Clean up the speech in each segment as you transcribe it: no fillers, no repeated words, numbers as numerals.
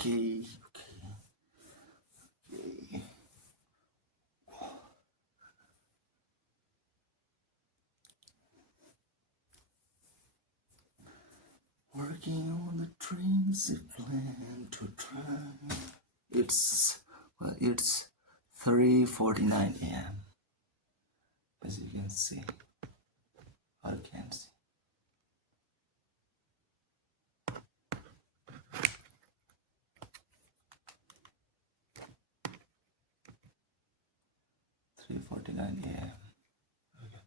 Okay. Working on the dreams we plan to try. It's 3:49 a.m. as you can see or can see. 3:49 a.m. Okay.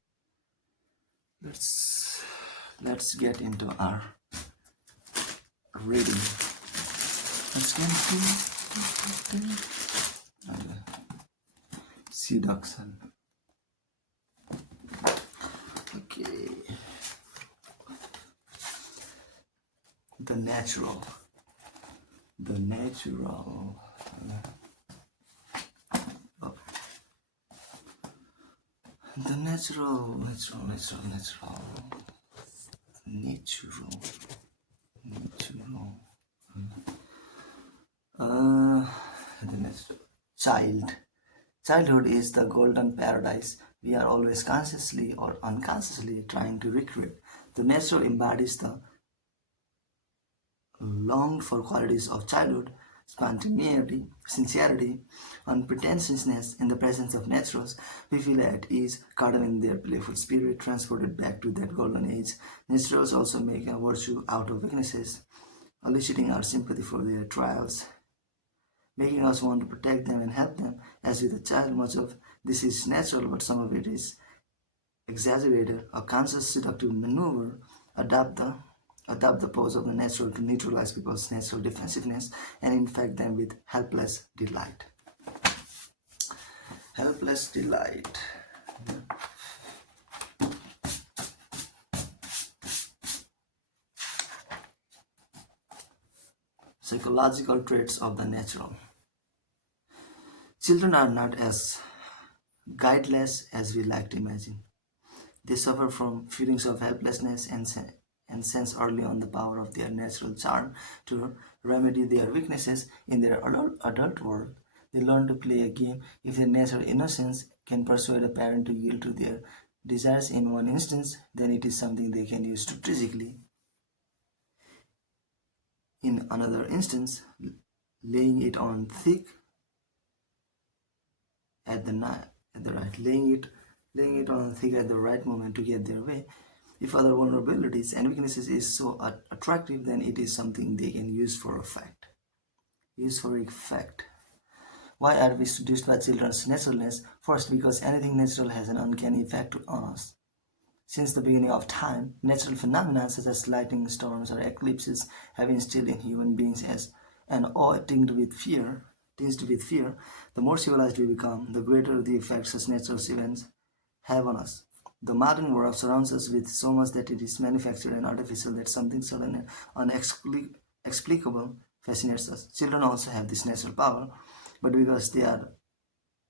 Let's get into our reading. Let's get into seduction. Okay. The natural. The natural. The natural. The natural. Childhood is the golden paradise we are always consciously or unconsciously trying to recreate. The natural embodies the longed for qualities of childhood: spontaneity, sincerity, unpretentiousness. In the presence of naturals, we feel at ease, caught up in their playful spirit, transported back to that golden age. Naturals also make a virtue out of weaknesses, eliciting our sympathy for their trials, making us want to protect them and help them. As with a child, much of this is natural, but some of it is exaggerated. A conscious seductive maneuver adapt the adapt the pose of the natural to neutralize people's natural defensiveness and infect them with helpless delight. Helpless delight. Psychological traits of the natural. Children are not as guideless as we like to imagine. They suffer from feelings of helplessness and sense early on the power of their natural charm to remedy their weaknesses in their adult world. They learn to play a game. If their natural innocence can persuade a parent to yield to their desires in one instance, then it is something they can use strategically. In another instance, laying it on thick at the right laying it on thick at the right moment to get their way. If other vulnerabilities and weaknesses is so attractive, then it is something they can use for effect. Why are we seduced by children's naturalness? First, because anything natural has an uncanny effect on us. Since the beginning of time, natural phenomena such as lightning storms or eclipses have instilled in human beings as an awe tinged with fear. The more civilized we become, the greater the effect such natural events have on us. The modern world surrounds us with so much that it is manufactured and artificial that something sudden and unexplicable fascinates us. Children also have this natural power, but because they are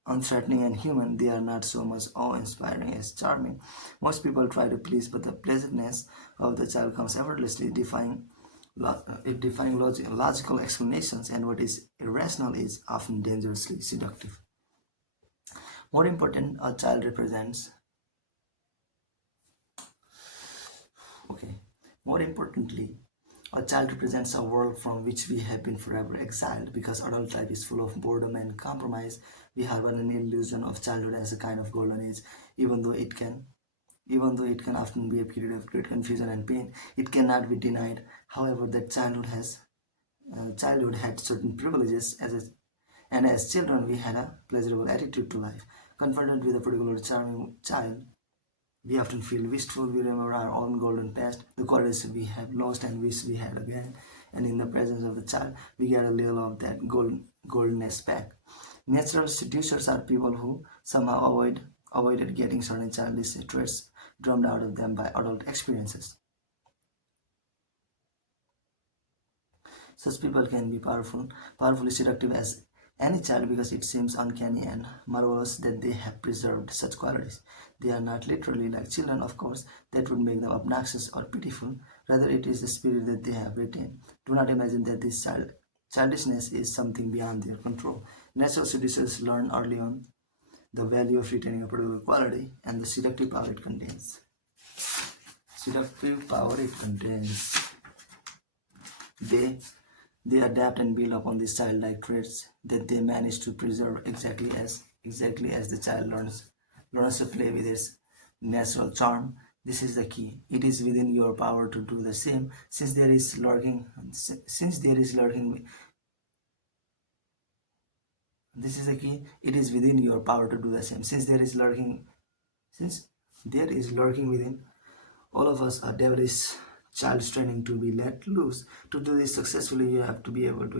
unthreatening and human, they are not so much awe-inspiring as charming. Most people try to please, but the pleasantness of the child comes effortlessly, defying logical explanations, and what is irrational is often dangerously seductive. More important, a child represents. Okay. More importantly, a child represents a world from which we have been forever exiled. Because adult life is full of boredom and compromise, we harbor an illusion of childhood as a kind of golden age, even though it can often be a period of great confusion and pain. It cannot be denied, however, that childhood had certain privileges and as children we had a pleasurable attitude to life. Confronted with a particularly charming child, we often feel wistful. We remember our own golden past, the qualities we have lost and wish we had again. And in the presence of the child, we get a little of that goldenness back. Natural seducers are people who somehow avoided getting certain childish traits drummed out of them by adult experiences. Such people can be powerfully seductive as any child because it seems uncanny and marvelous that they have preserved such qualities. They are not literally like children, of course, that would make them obnoxious or pitiful. Rather, it is the spirit that they have retained. Do not imagine that this child Childishness is something beyond their control. Natural seducers learn early on the value of retaining a particular quality and the seductive power it contains. Seductive power it contains. They they adapt and build upon these childlike traits that they manage to preserve exactly as the child learns to play with its natural charm. This is the key. It is within your power to do the same, since there is lurking. This is the key. It is within your power to do the same, since there is lurking within all of us are devilish childs training to be let loose. To do this successfully, you have to be able to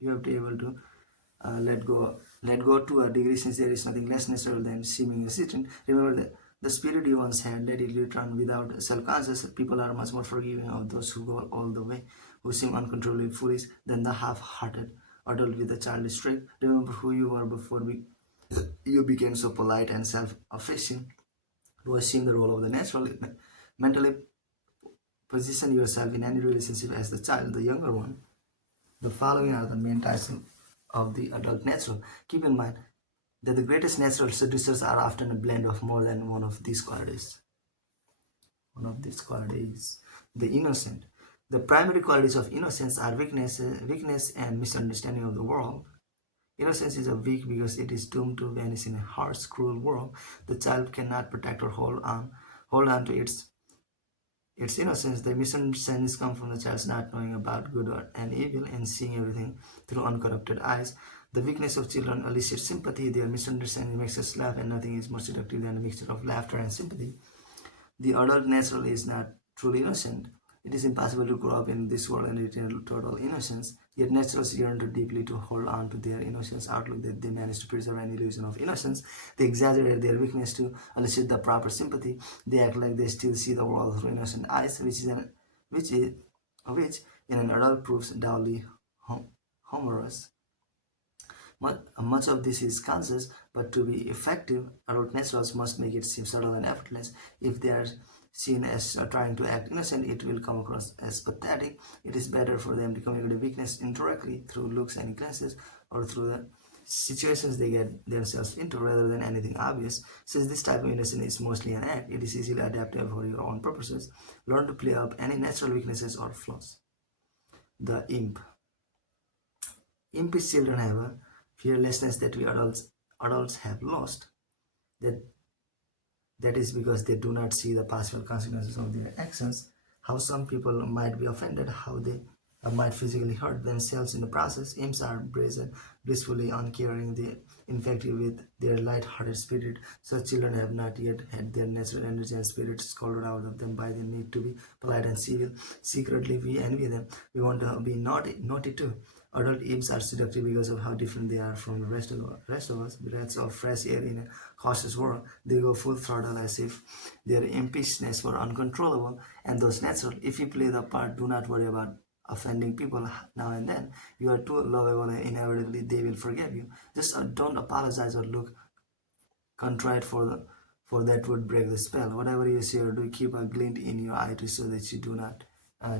let go to a degree, since there is nothing less natural than seeming hesitant. Remember that the spirit you once had, let it return without self-conscious. People are much more forgiving of those who go all the way, who seem uncontrollably foolish, than the half-hearted adult with a childish streak. Remember who you were before you became so polite and self-effacing. To assume the role of the natural, mentally position yourself in any relationship as the child, the younger one. The following are the main types of the adult natural. Keep in mind that the greatest natural seducers are often a blend of more than one of these qualities. The innocent. The primary qualities of innocence are weakness and misunderstanding of the world. Innocence is a weak because it is doomed to vanish in a harsh, cruel world. The child cannot protect or hold on to its innocence. The misunderstandings come from the child's not knowing about good and evil and seeing everything through uncorrupted eyes. The weakness of children elicits sympathy. Their misunderstanding makes us laugh, and nothing is more seductive than a mixture of laughter and sympathy. The adult natural is not truly innocent. It is impossible to grow up in this world and retain total innocence. Yet naturals yearn too deeply to hold on to their innocence outlook that they manage to preserve an illusion of innocence. They exaggerate their weakness to elicit the proper sympathy. They act like they still see the world through innocent eyes, which in an adult proves doubly humorous. Much of this is conscious, but to be effective, adult naturals must make it seem subtle and effortless. If they are seen as trying to act innocent, it will come across as pathetic. It is better for them to communicate weakness indirectly through looks and glances, or through the situations they get themselves into, rather than anything obvious. Since this type of innocence is mostly an act, it is easily adaptable for your own purposes. Learn to play up any natural weaknesses or flaws. The imp. Impish children have a fearlessness that we adults have lost. That that is because they do not see the possible consequences of their actions, how some people might be offended, how they might physically hurt themselves in the process. Imps are brazen, blissfully uncaring, they infect you with their light-hearted spirit. Such children have not yet had their natural energy and spirit scolded out of them by the need to be polite and civil. Secretly, we envy them. We want to be naughty too. Adult imps are seductive because of how different they are from the rest of us. Breaths of fresh air in a cautious world. They go full throttle as if their impishness were uncontrollable and those natural. If you play the part, do not worry about offending people now and then. You are too lovable and inevitably they will forgive you. Just don't apologize or look contrite for that would break the spell. Whatever you say or do, keep a glint in your eye to show that you do not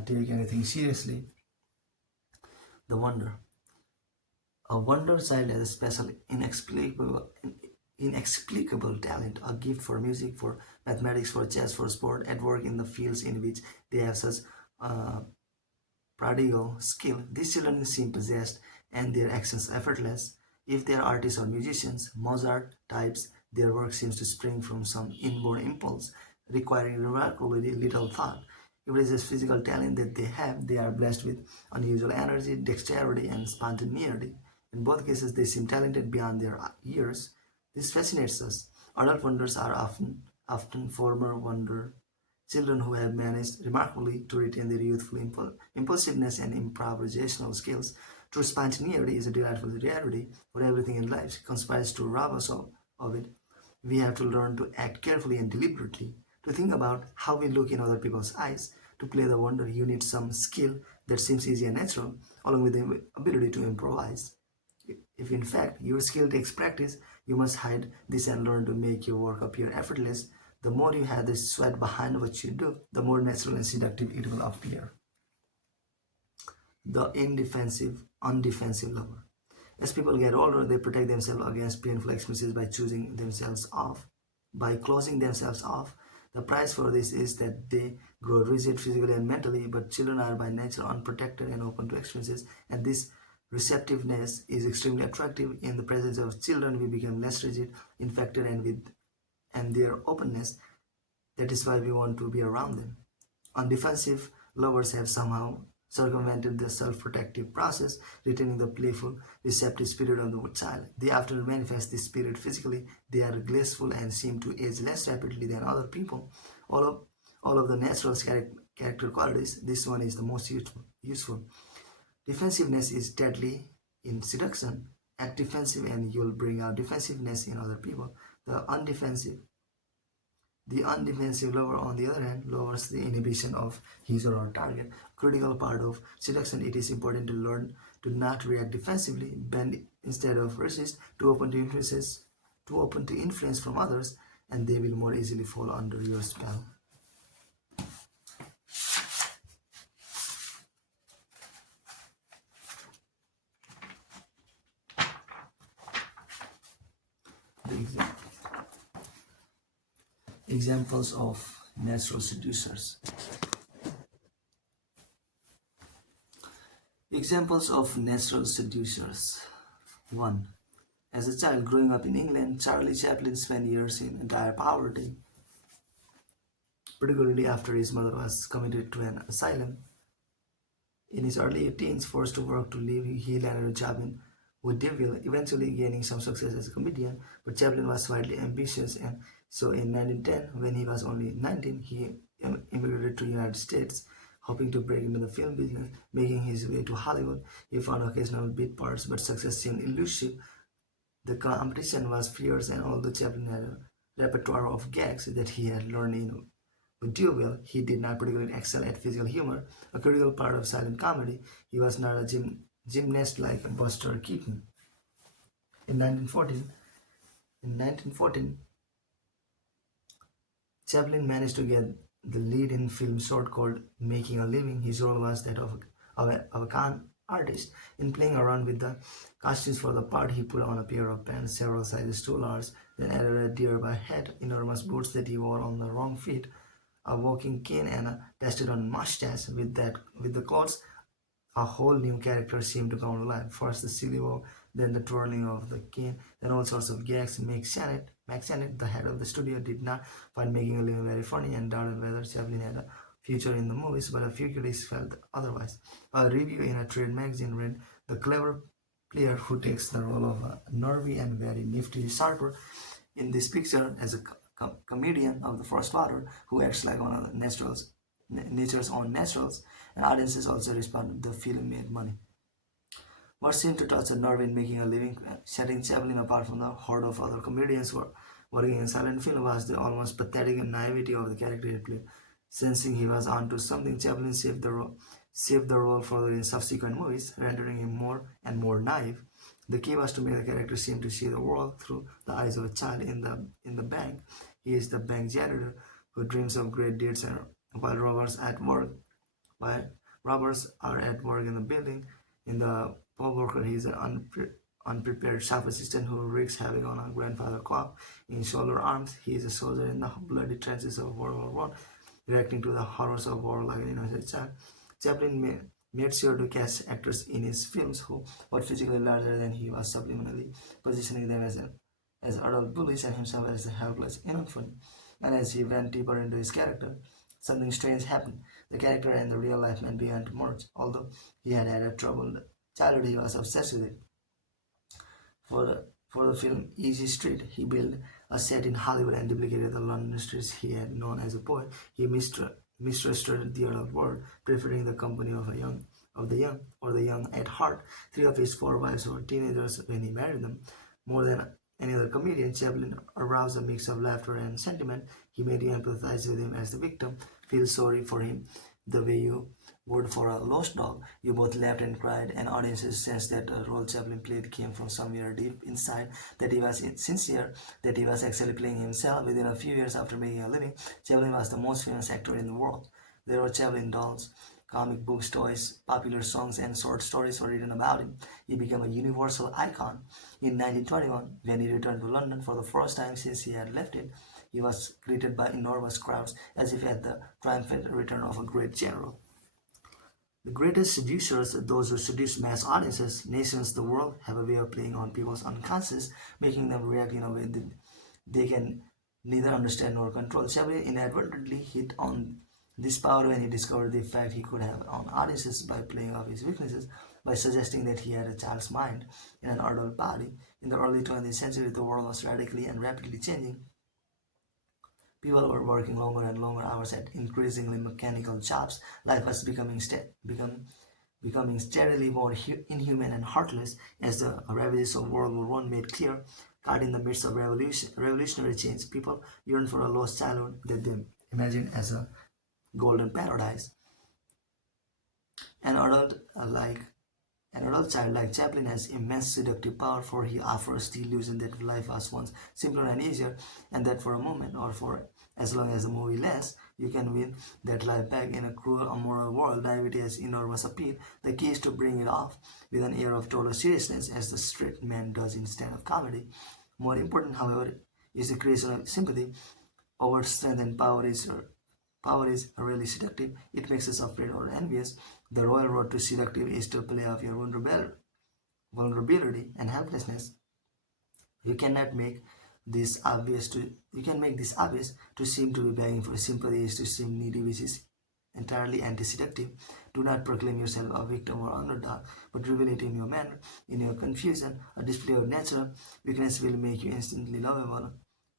take anything seriously. The wonder. A wonder child has a special, inexplicable talent, a gift for music, for mathematics, for chess, for sport, at work in the fields in which they have such uh, prodigal skill. These children seem possessed and their actions effortless. If they are artists or musicians, Mozart types, their work seems to spring from some inborn impulse, requiring remarkably little thought. If it is a physical talent that they have, they are blessed with unusual energy, dexterity, and spontaneity. In both cases, they seem talented beyond their years. This fascinates us. Adult wonders are often former wonder children who have managed remarkably to retain their youthful impulsiveness and improvisational skills. True spontaneity is a delightful rarity, for everything in life conspires to rob us of it. We have to learn to act carefully and deliberately, to think about how we look in other people's eyes. To play the wonder, you need some skill that seems easy and natural, along with the ability to improvise. If in fact your skill takes practice, you must hide this and learn to make your work appear effortless. The more you have the sweat behind what you do, the more natural and seductive it will appear. The indefensive, undefensive lover. As people get older, they protect themselves against painful experiences by choosing themselves off, by closing themselves off. The price for this is that they grow rigid physically and mentally, but children are by nature unprotected and open to experiences, and this receptiveness is extremely attractive. In the presence of children, we become less rigid, infected, and their openness. That is why we want to be around them. Undefensive lovers have somehow circumvented the self-protective process, retaining the playful, receptive spirit of the child. They often manifest this spirit physically. They are graceful and seem to age less rapidly than other people. All of all of the natural character qualities, this one is the most useful. Defensiveness is deadly in seduction. Act defensive and you'll bring out defensiveness in other people. The undefensive lover, on the other hand, lowers the inhibition of his or her target. A critical part of seduction, it is important to learn to not react defensively, bend instead of resist, to open to influence from others, and they will more easily fall under your spell. The examples of natural seducers. Examples of natural seducers. 1. As a child growing up in England, Charlie Chaplin spent years in dire poverty, particularly after his mother was committed to an asylum. In his early teens, forced to work to live, he landed a job in vaudeville, eventually gaining some success as a comedian. But Chaplin was widely ambitious, and so in 1910, when he was only 19, he immigrated to the United States, hoping to break into the film business. Making his way to Hollywood, he found occasional bit parts, but success seemed elusive. The competition was fierce, and although Chaplin had a repertoire of gags that he had learned in vaudeville, he did not particularly excel at physical humor, a critical part of silent comedy. He was not a gymnast like Buster Keaton. In 1914, Chaplin managed to get the lead in a film short called Making a Living. His role was that of a con artist. In playing around with the costumes for the part, he put on a pair of pants several sizes too large, then added a deer-by hat, enormous boots that he wore on the wrong feet, a walking cane, and a tested-on mustache. With the clothes, a whole new character seemed to come to life. First the silly walk, then the twirling of the cane, then all sorts of gags. Max Sennett, the head of the studio, did not find Making a Living very funny and doubted whether Chaplin had a future in the movies, but a few critics felt otherwise. A review in a trade magazine read, "The clever player who takes the role of a nervy and very nifty sharper in this picture as a comedian of the first water who acts like one of the nature's own naturals," and audiences also responded. The film made money. What seemed to touch a nerve in Making a Living, setting Chaplin apart from the horde of other comedians who were working in silent film, was the almost pathetic naivety of the character he played. Sensing he was onto something, Chaplin saved the role further in subsequent movies, rendering him more and more naive. The key was to make the character seem to see the world through the eyes of a child in the bank. He is the bank janitor who dreams of great deeds, and while robbers are at work in the building, in the pub worker, he is an unprepared shop assistant who wreaks havoc on a grandfather clock. In Shoulder Arms, he is a soldier in the bloody trenches of World War One, reacting to the horrors of war like an innocent child. Chaplin made sure to cast actors in his films who were physically larger than he was, subliminally positioning them as adult bullies and himself as a helpless infant. And as he went deeper into his character, something strange happened. The character and the real life man began to merge. Although he had had a troubled childhood, he was obsessed with it. For the film Easy Street, he built a set in Hollywood and duplicated the London streets he had known as a boy. He mistrusted the adult world, preferring the company of the young at heart. 3 of his 4 wives were teenagers when he married them. More than any other comedian, Chaplin aroused a mix of laughter and sentiment. He made you empathize with him as the victim, feel sorry for him the way you would for a lost dog. You both laughed and cried, and audiences sensed that the role Chaplin played came from somewhere deep inside, that he was sincere, that he was actually playing himself. Within a few years after Making a Living, Chaplin was the most famous actor in the world. There were Chaplin dolls, Comic books, toys, popular songs, and short stories were written about him. He became a universal icon. In 1921, when he returned to London for the first time since he had left it, he was greeted by enormous crowds as if at the triumphant return of a great general. The greatest seducers, those who seduce mass audiences, nations, the world, have a way of playing on people's unconscious, making them react in a way that they can neither understand nor control. Chaplin inadvertently hit on this power when he discovered the effect he could have on audiences by playing off his weaknesses, by suggesting that he had a child's mind in an adult body. In the early 20th century, the world was radically and rapidly changing. People were working longer and longer hours at increasingly mechanical jobs. Life was becoming steadily more inhuman and heartless as the ravages of World War I made clear. Caught in the midst of revolutionary change, people yearned for a lost childhood that they imagined as a golden paradise. An adult like an adult child like Chaplin has immense seductive power, for he offers the illusion that life was once simpler and easier, and that for a moment, or for as long as the movie lasts, you can win that life back. In a cruel, immoral world, naivety has enormous appeal. The key is to bring it off with an air of total seriousness, as the straight man does in stand-up comedy. More important, however, is the creation of sympathy. Overt strength and power is really seductive. It makes us afraid or envious. The royal road to seductive is to play off your vulnerability and helplessness. You cannot make this obvious to you can make this obvious. To seem to be begging for sympathy is to seem needy, which is entirely anti-seductive. Do not proclaim yourself a victim or underdog, but reveal it in your manner, in your confusion. A display of natural weakness will make you instantly lovable,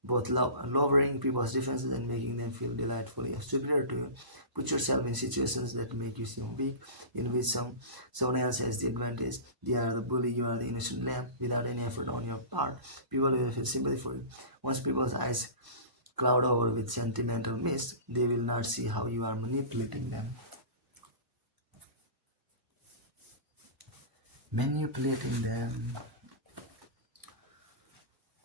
both lowering people's defenses and making them feel delightfully superior to you. Put yourself in situations that make you seem weak, in which someone else has the advantage. They are the bully, you are the innocent lamb, without any effort on your part. People will feel sympathy for you. Once people's eyes cloud over with sentimental mist, they will not see how you are manipulating them. Manipulating them.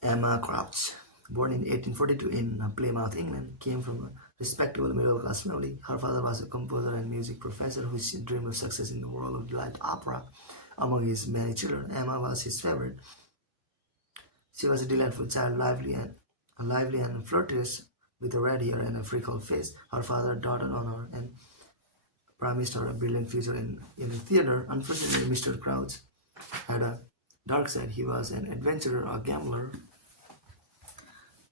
Emma Crouch, born in 1842 in Plymouth, England, came from a respectable middle-class family. Her father was a composer and music professor who dreamed of success in the world of light opera. Among his many children, Emma was his favorite. She was a delightful child, lively and flirtatious, with a red hair and a freckled face. Her father doted on her and promised her a brilliant future in the theater. Unfortunately, Mr. Crouch had a dark side. He was an adventurer, a gambler,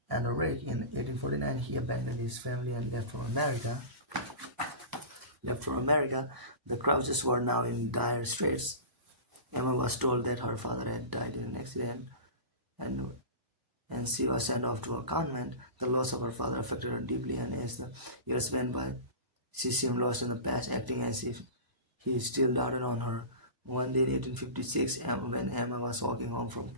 and a rake. In 1849, he abandoned his family and left for America. The Crouches were now in dire straits. Emma was told that her father had died in an accident, and and she was sent off to a convent. The loss of her father affected her deeply, and as the years went by, she seemed lost in the past, acting as if he still doubted on her. One day in 1856, when Emma was walking home from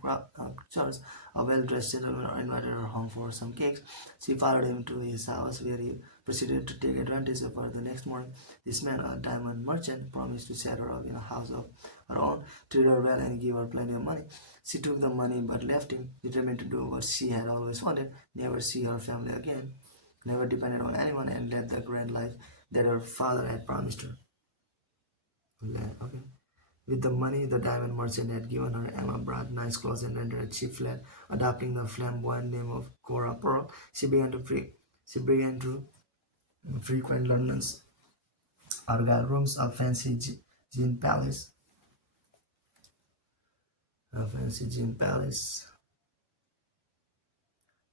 church, a well-dressed gentleman invited her home for some cakes. She followed him to his house, where he proceeded to take advantage of her. The next morning, this man, a diamond merchant, promised to set her up in a house of her own, treat her well, and give her plenty of money. She took the money but left him, determined to do what she had always wanted, never see her family again, never depended on anyone, and led the grand life that her father had promised her. Okay. With the money the diamond merchant had given her, Emma bought nice clothes and rented a cheap flat. Adopting the flamboyant name of Cora Pearl, she began to frequent London's Argyle rooms, a fancy gin palace,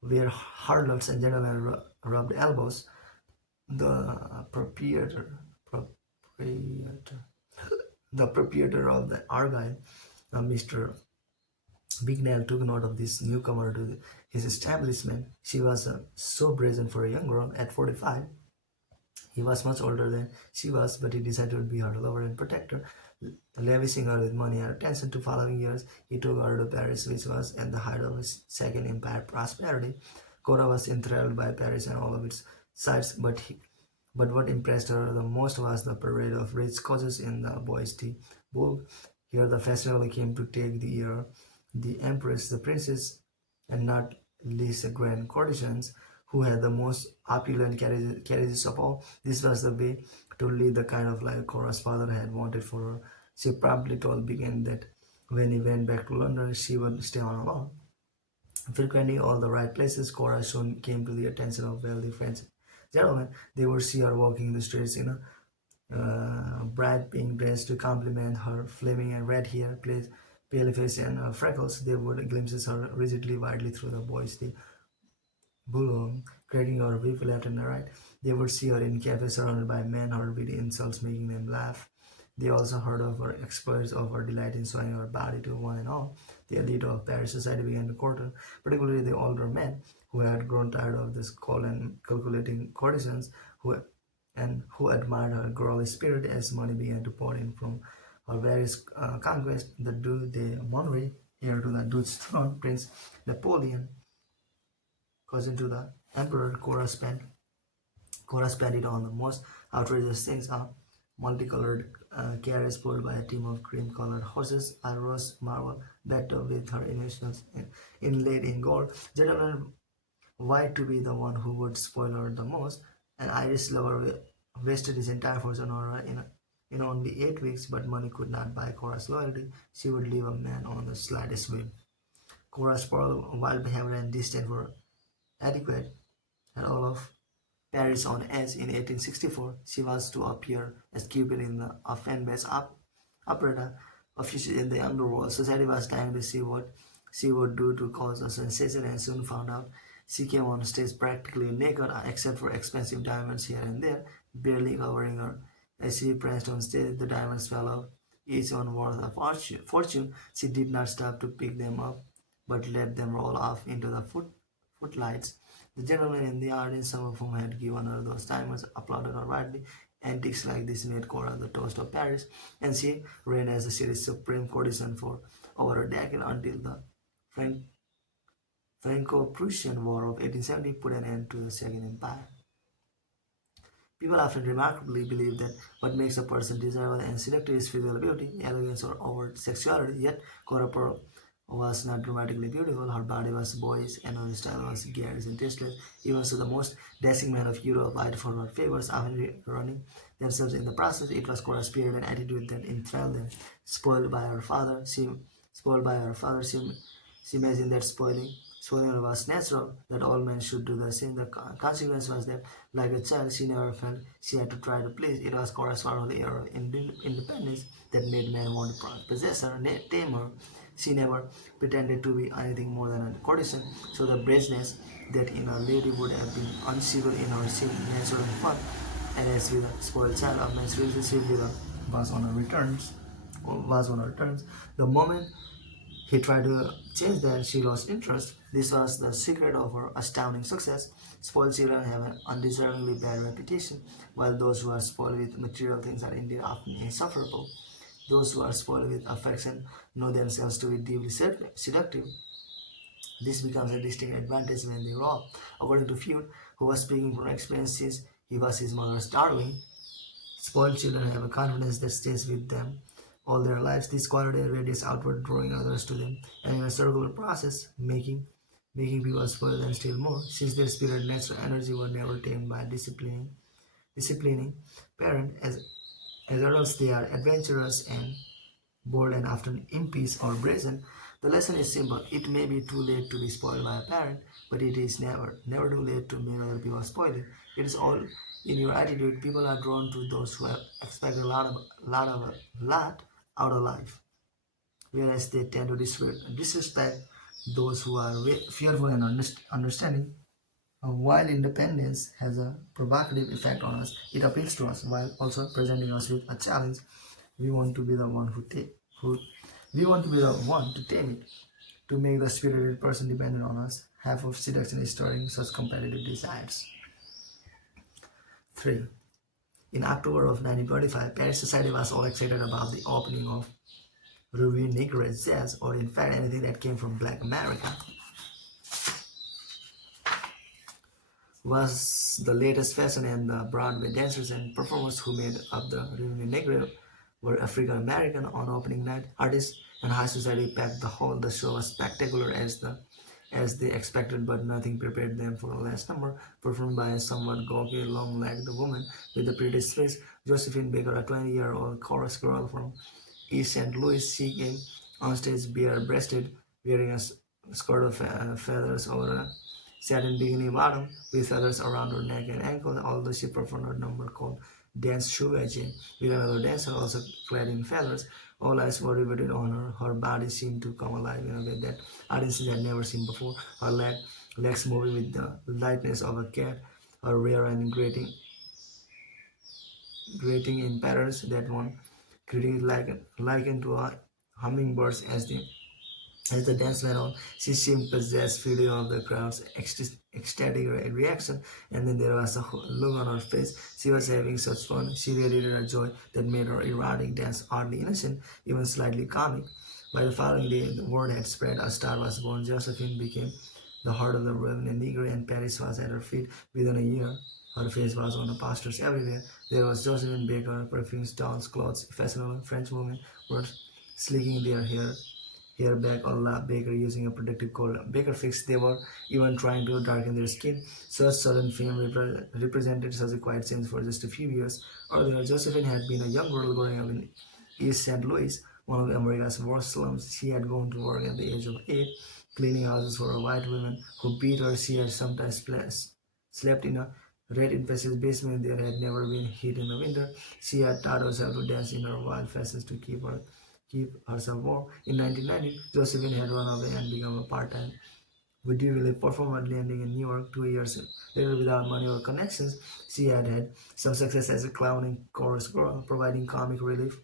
where harlots and gentlemen rubbed elbows. The proprietor of the Argyle, Mr. Bignell, took note of this newcomer to his establishment. She was so brazen for a young girl. At 45, he was much older than she was, but he decided to be her lover and protector, lavishing her with money and attention. The following years, he took her to Paris, which was at the height of his Second Empire prosperity. Cora was enthralled by Paris and all of its sights, but what impressed her the most was the parade of rich coaches in the Bois de Boulogne. Here the festival came to take the air. The empress, the princess, and not least the grand courtesans who had the most opulent carriages of all. This was the way to lead the kind of life Cora's father had wanted for her. She promptly told Begin that when he went back to London, she would stay on alone. Frequenting all the right places, Cora soon came to the attention of wealthy French gentlemen. They would see her walking the streets in a bright pink dress to complement her flaming and red hair, pale face, and freckles. They would glimpse her rigidly widely through the boys' Bulong, cracking her whip left and right. They would see her in cafes surrounded by men, her with insults making them laugh. They also heard of her exploits, of her delight in showing her body to one and all. The elite of Paris society began to court her, particularly the older men who had grown tired of this cold and calculating courtesans who admired her girlish spirit as money began to pour in from her various conquests. The Duc de Monterey, heir to the Dutch throne, Prince Napoleon, cousin to the Emperor, Cora spent it on the most outrageous things: a multicolored carriage pulled by a team of cream-colored horses, a rose marble bathtub with her initials inlaid in gold. Gentlemen vied to be the one who would spoil her the most. An Irish lover wasted his entire fortune on her in only 8 weeks, but money could not buy Cora's loyalty. She would leave a man on the slightest whim. Cora's spoiled, wild behavior and disdain for adequate had all of Paris on edge. In 1864, she was to appear as Cupid in the fan-based operetta official in the underworld. Society was dying to see what she would do to cause a sensation, and soon found out. She came on stage practically naked, except for expensive diamonds here and there, barely covering her. As she pranced on stage, the diamonds fell off, each one worth a fortune. She did not stop to pick them up, but let them roll off into the footlights. The gentlemen in the audience, some of whom had given her those diamonds, applauded her widely. Antics like this made Cora the toast of Paris, and she reigned as the city's supreme courtesan for over a decade until the Franco-Prussian War of 1870 put an end to the Second Empire. People often remarkably believe that what makes a person desirable and seductive is physical beauty, elegance, or overt sexuality. Yet Cora Pearl was not dramatically beautiful. Her body was boyish, and her style was garish and tasteless. Even so, the most dashing men of Europe vied for her favors, often running themselves in the process. It was Cora's spirit and attitude that enthralled them. Spoiled by her father, she imagined that spoiling her was natural, that all men should do the same. The consequence was that, like a child, she never felt she had to try to please. It was Cora's powerful air of independence that made men want to possess her, tame her. She never pretended to be anything more than a courtesan, so the brazeness that in a lady would have been uncivil in her seemed natural and fun. And as with a spoiled child, a man's relationship with her was on her returns. The moment he tried to change that, she lost interest. This was the secret of her astounding success. Spoiled children have an undeservingly bad reputation, while those who are spoiled with material things are indeed often insufferable. Those who are spoiled with affection know themselves to be deeply seductive. This becomes a distinct advantage when they grow up. According to Feud, who was speaking from experiences, he was his mother's darling. Spoiled children have a confidence that stays with them all their lives. This quality radiates outward, drawing others to them, and in a circular process, making people spoil them still more, since their spirit and natural energy were never tamed by disciplining parent. As adults, they are adventurous and bold and often impish or brazen. The lesson is simple. It may be too late to be spoiled by a parent, but it is never too late to make other people spoil it. It is all in your attitude. People are drawn to those who have expect a lot out of life, whereas they tend to disrespect those who are fearful and understanding. While independence has a provocative effect on us, it appeals to us while also presenting us with a challenge. We want to be the one who we want to be the one to tame it, to make the spirited person dependent on us. Half of seduction is stirring such competitive desires. 3. In October of 1925, Paris society was all excited about the opening of Revue Negre Jazz, or in fact anything that came from Black America, was the latest fashion, and the Broadway dancers and performers who made up the Revue Negre were African American. On opening night, artists and high society packed the hall. The show was spectacular as they expected, but nothing prepared them for the last number, performed by a somewhat gawky, long-legged woman with a pretty face, Josephine Baker, a 20-year-old chorus girl from East St. Louis. She came on stage bare-breasted, wearing a skirt of feathers over a satin bikini bottom with feathers around her neck and ankle, although she performed a number called Dance Sugar Jane with another dancer also clad in feathers. All eyes were riveted on her. Her body seemed to come alive in a way that audiences had never seen before. Her legs moving with the lightness of a cat, her rare and grating in patterns that one critic likened to a hummingbird's as the dance went on, she seemed possessed, feeding off the crowd's ecstatic reaction, and then there was a look on her face. She was having such fun. She radiated a joy that made her erotic dance oddly innocent, even slightly comic. By the following day, the word had spread. A star was born. Josephine became the heart of the Reverend Negro, and Paris was at her feet within a year. Her face was on the posters everywhere. There was Josephine Baker, perfumes, dolls, clothes, fashionable French women were slicking their hair back or lap Baker using a protective coat. Baker fixed they were even trying to darken their skin. Such sudden fame represented such a quiet change for just a few years. Earlier, Josephine had been a young girl growing up in East St. Louis, one of America's worst slums. She had gone to work at the age of 8, cleaning houses for white women who beat her. She had sometimes slept in a rat-infested basement. There had never been heat in the winter. She had taught herself to dance in her wild fashions to keep herself warm. In 1990, Josephine had run away and become a part-time vaudeville performer, landing in New York 2 years later without money or connections. She had had some success as a clowning chorus girl, providing comic relief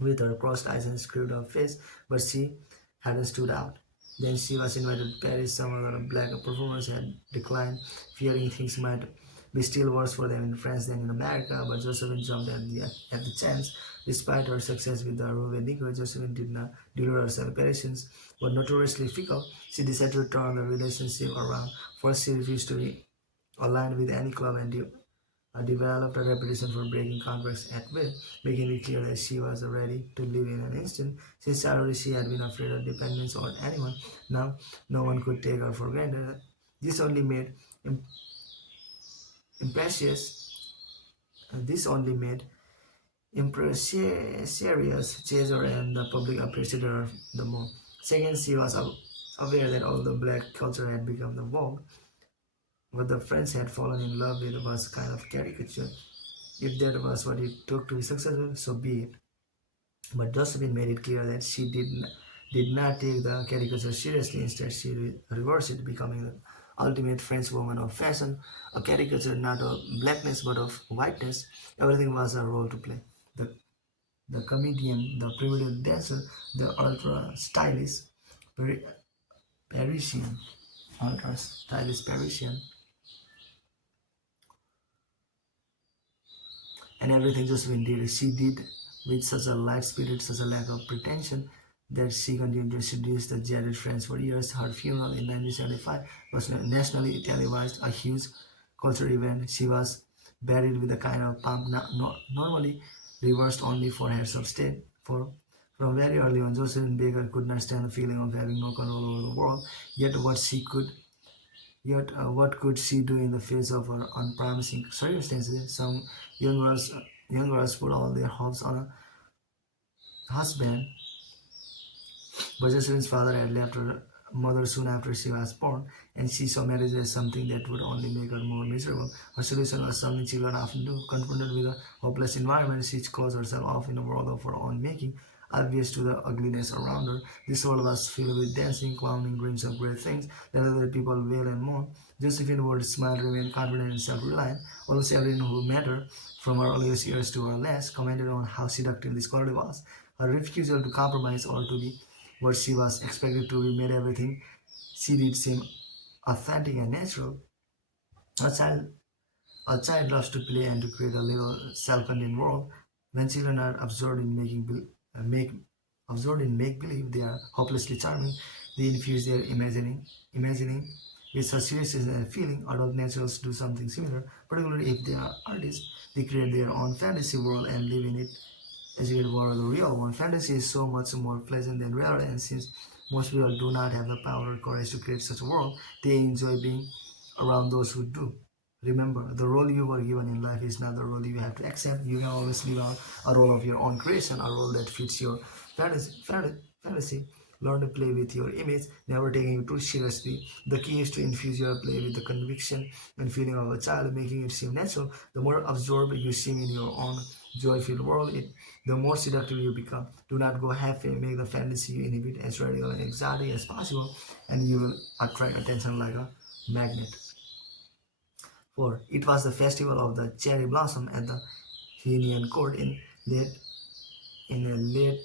with her crossed eyes and screwed up face, but she hadn't stood out. Then she was invited to Paris. Some other black performers had declined, fearing things might be still worse for them in France than in America, but Josephine jumped at the chance. Despite her success with the Rouve Negro, Josephine did not deliver her celebrations, but notoriously fickle. She decided to turn the relationship around. First, she refused to be aligned with any club and developed a reputation for breaking contracts at will, making it clear that she was ready to leave in an instant. Since childhood, she had been afraid of dependence on anyone. Now, no one could take her for granted. This only made imprecious. This only made impresarious chase her, and the public appreciated her the more. Second, she was aware that although black culture had become the vogue, what the French had fallen in love with was kind of caricature. If that was what it took to be successful, so be it. But Josephine made it clear that she did not take the caricature seriously. Instead, she reversed it, becoming the ultimate French woman of fashion, a caricature not of blackness but of whiteness. Everything was a role to play. The, the comedian, the primitive dancer, the ultra stylish Parisian, ultra stylish Parisian, and everything Josephine did, she did with such a light spirit, such a lack of pretension, that she continued to seduce the jaded French for years. Her funeral in 1975 was nationally televised, a huge cultural event. She was buried with a kind of pomp normally reversed only for heads of state. From very early on, Josephine Baker could not stand the feeling of having no control over the world. Yet, what could she do in the face of her unpromising circumstances? Some young girls, young girls put all their hopes on a husband, but Josephine's father had left her mother soon after she was born, and she saw marriage as something that would only make her more miserable. Her solution was something children often do. Confronted with a hopeless environment, she closed herself off in a world of her own making, obvious to the ugliness around her. This world was filled with dancing, clowning, dreams of great things that other people wail and mourn. Josephine would smile, remain confident and self-reliant. Almost everyone who met her, from her earliest years to her last, commented on how seductive this quality was. Her refusal to compromise or to be what she was expected to be made everything she did seem authentic and natural. A child, a child loves to play and to create a little self-contained world. When children are absorbed in make-believe, they are hopelessly charming. They infuse their imagining with such seriousness and feeling. Adult naturals do something similar, particularly if they are artists. They create their own fantasy world and live in it as if it were the real one. Fantasy is so much more pleasant than reality, and since most people do not have the power or courage to create such a world, they enjoy being around those who do. Remember, the role you were given in life is not the role you have to accept. You can always live out a role of your own creation, a role that fits your fantasy. Learn to play with your image, never taking it too seriously. The key is to infuse your play with the conviction and feeling of a child, making it seem natural. The more absorbed you seem in your own joy-filled world, the more seductive you become. Do not go halfway. Make the fantasy you inhabit as radical and exotic as possible, and you will attract attention like a magnet. For it was the festival of the cherry blossom at the Hunian court late in a late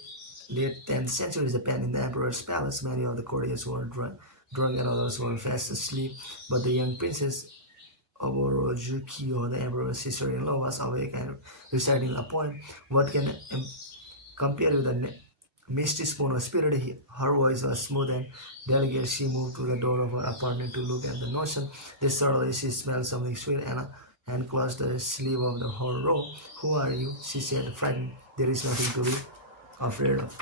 10th century Japan. In the emperor's palace, many of the courtiers were drunk and others were fast asleep, but the young princess Oborojukiyo, the emperor's sister-in-law, was awake and reciting a poem. What can compare with the misty spoon of spirit? Her voice was smooth and delicate. She moved to the door of her apartment to look at the notion. Then suddenly she smelled something sweet and clutched the sleeve of the whole robe. "Who are you?" she said, frightened. "There is nothing to be afraid of."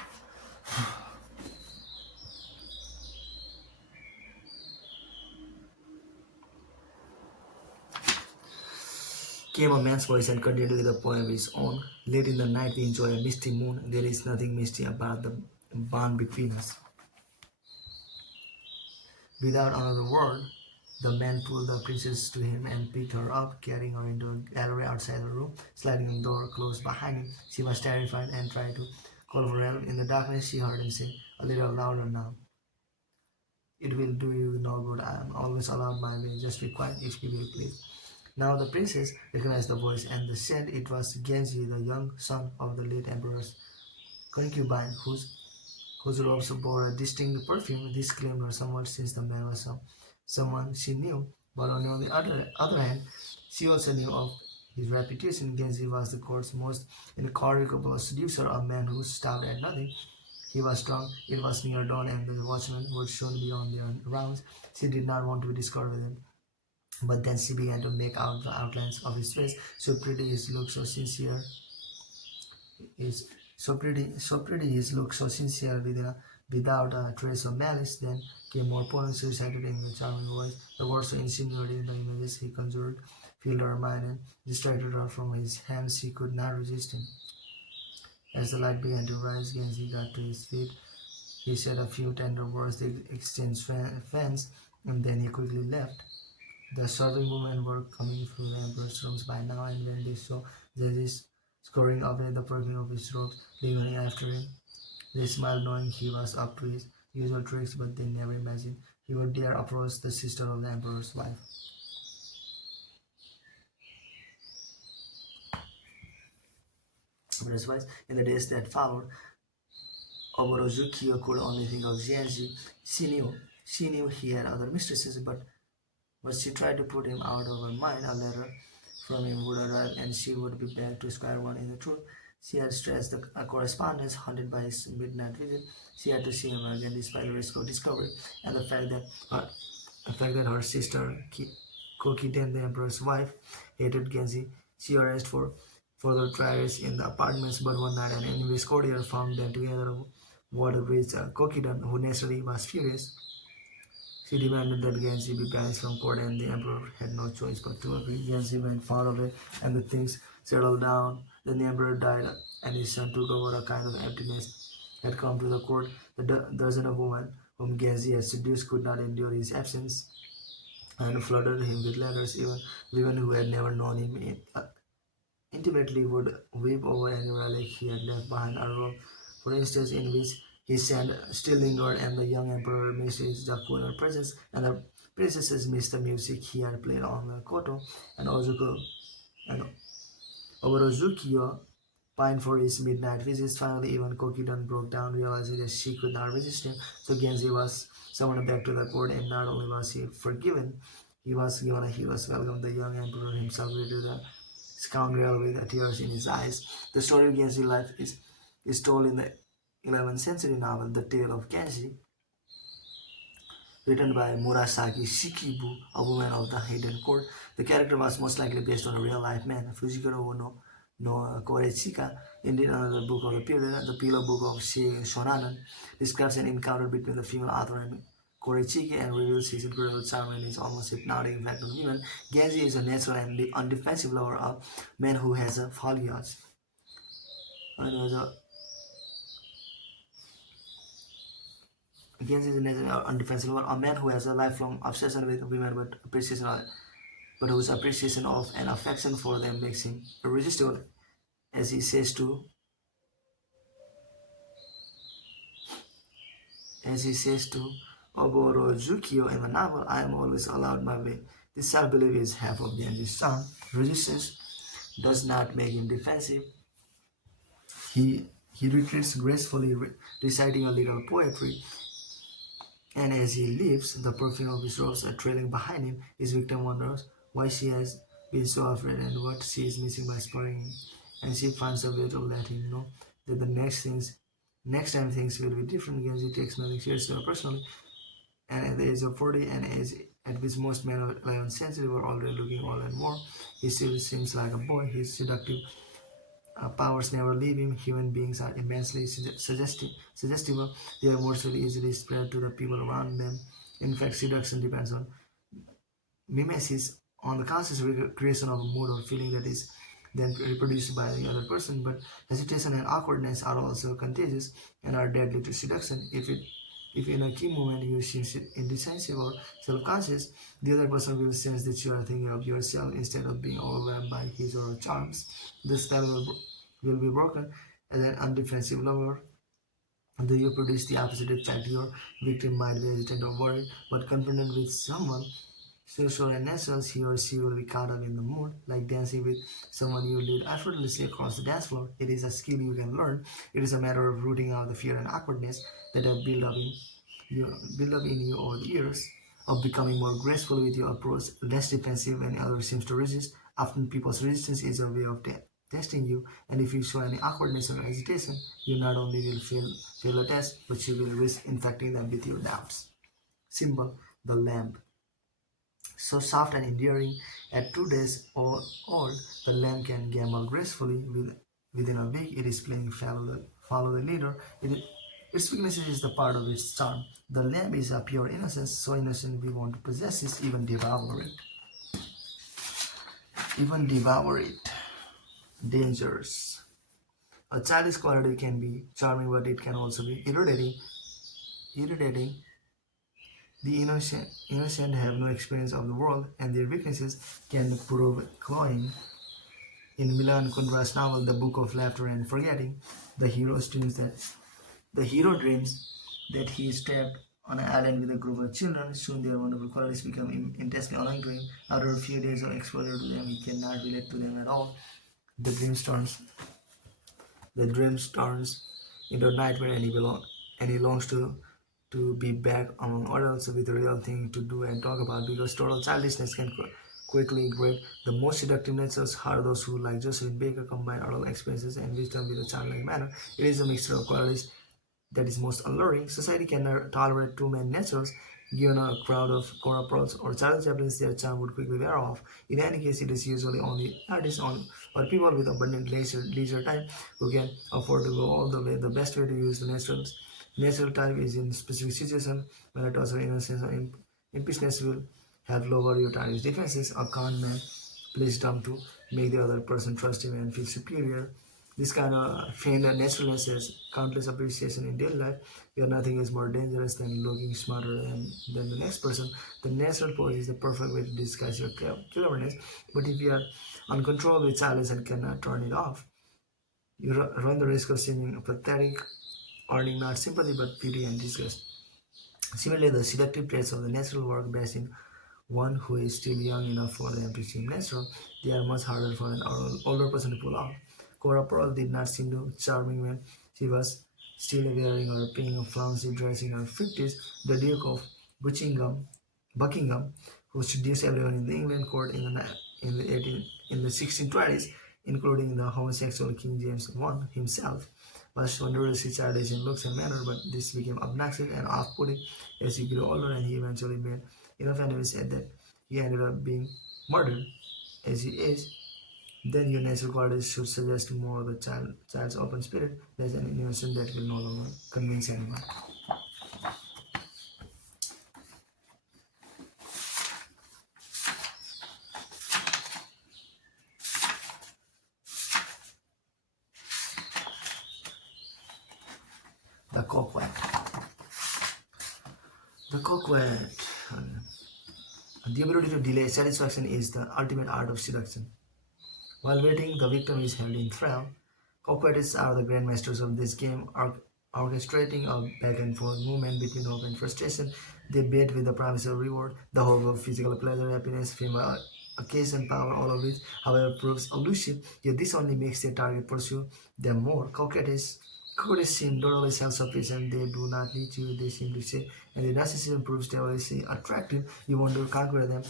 Came a man's voice and continued with a poem of his own. "Late in the night we enjoy a misty moon. There is nothing misty about the bond between us." Without another word, the man pulled the princess to him and picked her up, carrying her into a gallery outside the room. Sliding the door closed behind him, she was terrified and tried to call for help. In the darkness, she heard him say, a little louder now, "It will do you no good. I am always allowed my way. Just be quiet if you will, please." Now the princess recognized the voice and said it was Genji, the young son of the late emperor's concubine, whose robes bore a distinct perfume. This claimed her somewhat since the man was someone she knew, but on the other hand, she also knew of his reputation. Genji was the court's most incorrigible seducer, a man who stopped at nothing. He was drunk, it was near dawn, and the watchmen would soon be on their rounds. She did not want to be discovered with him. But then she began to make out the outlines of his face, so pretty his look, so sincere, is so pretty his look, so sincere, without a trace of malice. Then came more poems recited in a charming voice. The words so insinuating the images he conjured filled her mind and distracted her from his hands. She could not resist him. As the light began to rise, Genji got to his feet. He said a few tender words. They exchanged fans, and then he quickly left. The serving women were coming through the emperor's rooms by now, and when they saw Genji scoring away the perfume of his robes, lingering after him, they smiled, knowing he was up to his usual tricks, but they never imagined he would dare approach the sister of the emperor's wife. Otherwise, in the days that followed, Oborozukiyo could only think of Genji. She knew he had other mistresses, but she tried to put him out of her mind. A letter from him would arrive, and she would be back to square one. In the truth, she had stressed the correspondence, haunted by his midnight visit. She had to see him again, despite the risk of discovery and the fact that her sister Kokiden, the emperor's wife, hated Genji. She arranged for further trials in the apartments, but one night an enemy's courtier found them together. What reached Kokiden, who naturally was furious. She demanded that Genji be banished from court, and the emperor had no choice but to agree. Genji went far away, and the things settled down. Then the emperor died, and his son took over. A kind of emptiness had come to the court. The dozen of women whom Genji had seduced could not endure his absence, and flooded him with letters. Even women who had never known him intimately would weep over any relic he had left behind. A robe, for instance, in which his scent still lingered, and the young emperor missed his cooler presence, and the princesses missed the music he had played on the koto, and Oborozukiyo pined for his midnight visits. Finally, even Kokiden broke down, realizing that she could not resist him. So Genji was summoned back to the court, and not only was he forgiven, he was given a hero's welcome. The young emperor himself greeted the scoundrel with tears in his eyes. The story of Genji's life is told in the 11th century novel The Tale of Genji, written by Murasaki Shikibu, a woman of the Hidden Court. The character was most likely based on a real-life man, Fujikuro Ono, no Korechika. Indeed, another book of the Pillow Book of Shonanan, describes an encounter between the female author and Korechiki and reveals his incredible charm and his almost hypnotic effect on women. Genji is a natural and undefensive lover of men who has a foliage. Genji is a natural and undefensive lover, a man who has a lifelong obsession with women but whose appreciation of and affection for them makes him irresistible, as he says to Oboro Jukio in the novel, I am always allowed my way. This self-belief is half of Genji's charm. Resistance does not make him defensive. He retreats gracefully, reciting a little poetry, and as he leaves, the perfume of his robes are trailing behind him. His victim wonders why she has been so afraid and what she is missing by spurring him. And she finds a way to let him know that the next time things will be different. Genji takes nothing seriously or personally, and at the age of 40, an age at which most men of 11th century were already looking old and more, he still seems like a boy. His seductive powers never leave him. Human beings are immensely suggestible. They are emotionally easily spread to the people around them. In fact, seduction depends on mimesis, on the conscious creation of a mood or feeling that is then reproduced by the other person. But hesitation and awkwardness are also contagious and are deadly to seduction. If in a key moment you seem indecisive or self-conscious, the other person will sense that you are thinking of yourself instead of being overwhelmed by his or her charms. This spell will be broken as an undefensive lover. Though you produce the opposite effect, your victim might be hesitant or worried, but confronted with someone so sure and natural, he or she will be caught up in the mood, like dancing with someone you lead effortlessly across the dance floor. It is a skill you can learn. It is a matter of rooting out the fear and awkwardness that have built up in you over the years, of becoming more graceful with your approach, less defensive when others seems to resist. Often people's resistance is a way of testing you, and if you show any awkwardness or hesitation, you not only will fail the test, but you will risk infecting them with your doubts. Symbol: the lamp. So soft and endearing, at 2 days old, the lamb can gambol gracefully. Within a week, it is playing follow the leader. Its weakness is the part of its charm. The lamb is a pure innocence, so innocent we want to possess it, even devour it. Even devour it. Dangers. A childish quality can be charming, but it can also be irritating. The innocent have no experience of the world, and their weaknesses can prove cloying. In Milan Kundra's novel, The Book of Laughter and Forgetting, the hero dreams that he is trapped on an island with a group of children. Soon their wonderful qualities become intensely annoying to him. After a few days of exposure to them, he cannot relate to them at all. The dreams turns into a nightmare, and he longs to be back among adults with a real thing to do and talk about, because total childishness can quickly break the most seductive natures are those who, like Josephine Baker, combine adult experiences and wisdom with a childlike manner. It is a mixture of qualities that is most alluring. Society cannot tolerate too many natures. Given a crowd of Cora Pearls or Charles Chaplins, their charm would quickly wear off. In any case, it is usually only artists or people with abundant leisure time who can afford to go all the way. The best way to use the natural type is in specific situation when a toss of innocence or impishness will help lower your target's defenses. A con man plays dumb to make the other person trust him and feel superior. This kind of feigned naturalness has countless appreciation in daily life, where nothing is more dangerous than looking smarter than the next person. The natural pose is the perfect way to disguise your cleverness, but if you are uncontrollably childish and cannot turn it off, you run the risk of seeming pathetic, earning not sympathy but pity and disgust. Similarly, the seductive traits of the natural work best in one who is still young enough for them to seem natural. They are much harder for an older person to pull off. Cora Pearl did not seem too charming when she was still wearing her pink flouncy dress in her 50s. The Duke of Buckingham, who seduced everyone in the England court in the 1620s, including the homosexual King James I himself, was wondrously childish in looks and manner, but this became obnoxious and off-putting as he grew older, and he eventually made enough enemies that he ended up being murdered as he is. then your natural qualities should suggest more the child's open spirit, less an innocent that will no longer convince anyone. The coquette. The coquette. The ability to delay satisfaction is the ultimate art of seduction. While waiting, the victim is held in thrall. Coquettes are the grandmasters of this game, orchestrating a back and forth movement between hope and frustration. They bait with the promise of reward, the hope of physical pleasure, happiness, fame, occasion, power, all of which, however, proves elusive. Yet this only makes their target pursue them more. Coquettes seem totally self-sufficient. They do not need you, they seem to say, and the narcissism proves they always attractive. You want to conquer them,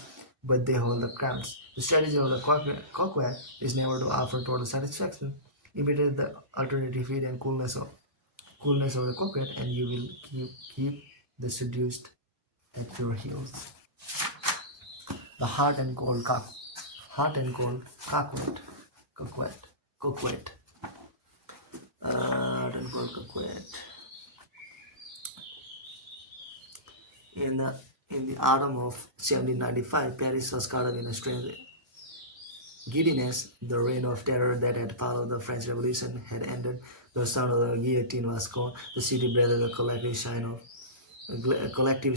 but they hold the crowns. The strategy of the coquette is never to offer total satisfaction. Imitate the alternative heat and coolness of the coquette, and you will keep the seduced at your heels. The hot and cold coquette, coquette, hot and cold coquette. In the autumn of 1795, Paris was caught up in a strange giddiness. The reign of terror that had followed the French Revolution had ended. The sound of the guillotine was gone. The city breathed a collective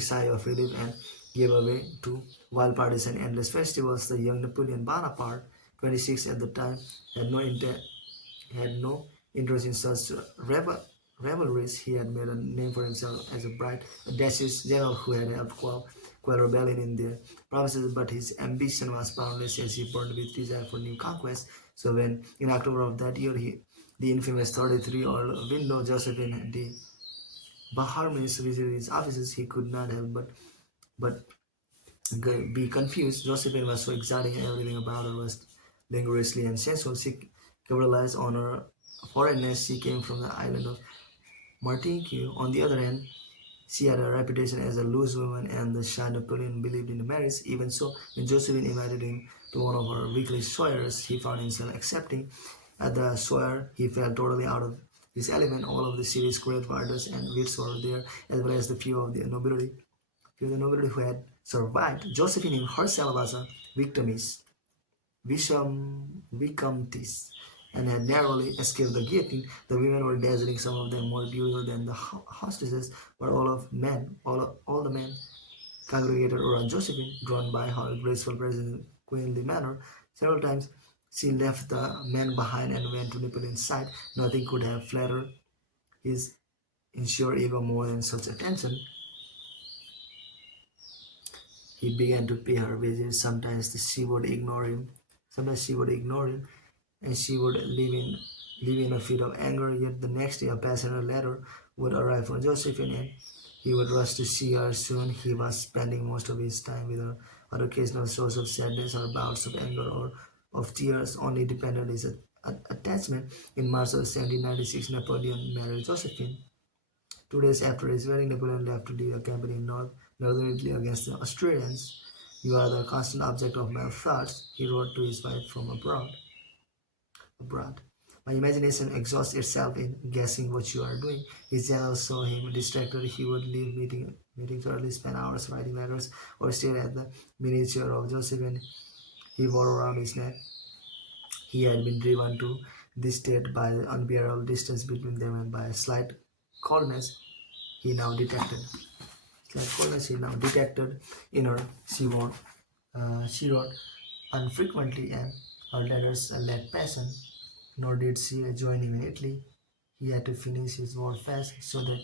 sigh of relief and gave way to wild parties and endless festivals. The young Napoleon Bonaparte, 26 at the time, had no interest in such revelries. He had made a name for himself as a bright, audacious general who had helped quell rebellion in their provinces, but his ambition was boundless as he burned with desire for new conquests. So when, in October of that year, the infamous 33-year-old widow Josephine de Beauharnais visited his offices, he could not help but be confused. Josephine was so exotic and everything about her was languorously and sensual. She capitalized on her foreignness. She came from the island of Martinique. On the other hand, she had a reputation as a loose woman, and the shy Napoleon believed in the marriage. Even so, when Josephine invited him to one of her weekly soirees, he found himself accepting. At the soiree, he felt totally out of his element. All of the city's great writers and wits were there, as well as the few of the nobility who had survived. Josephine herself was a victimess, vicomtesse, and had narrowly escaped the guillotine. The women were dazzling, some of them more beautiful than the hostesses, but all the men congregated around Josephine, drawn by her graceful presence, queenly manner. Several times she left the men behind and went to Napoleon's side. Nothing could have flattered his insure ego more than such attention. He began to pay her visits. Sometimes she would ignore him, and she would live in a fit of anger. Yet the next day, a passionate letter would arrive from Josephine, and he would rush to see her. Soon he was spending most of his time with her. Her occasional source of sadness or bouts of anger or of tears only depended on his attachment. In March of 1796, Napoleon married Josephine. 2 days after his wedding, Napoleon left to lead a campaign in northern Italy against the Austrians. "You are the constant object of my thoughts," he wrote to his wife from abroad. "My imagination exhausts itself in guessing what you are doing." His generals saw him distracted. He would leave meetings early, spend hours writing letters, or stare at the miniature of Josephine he wore around his neck. He had been driven to this state by the unbearable distance between them and by a slight coldness he now detected. In her. She wrote unfrequently, and her letters lacked passion. Nor did she join him in Italy. He had to finish his war fast so that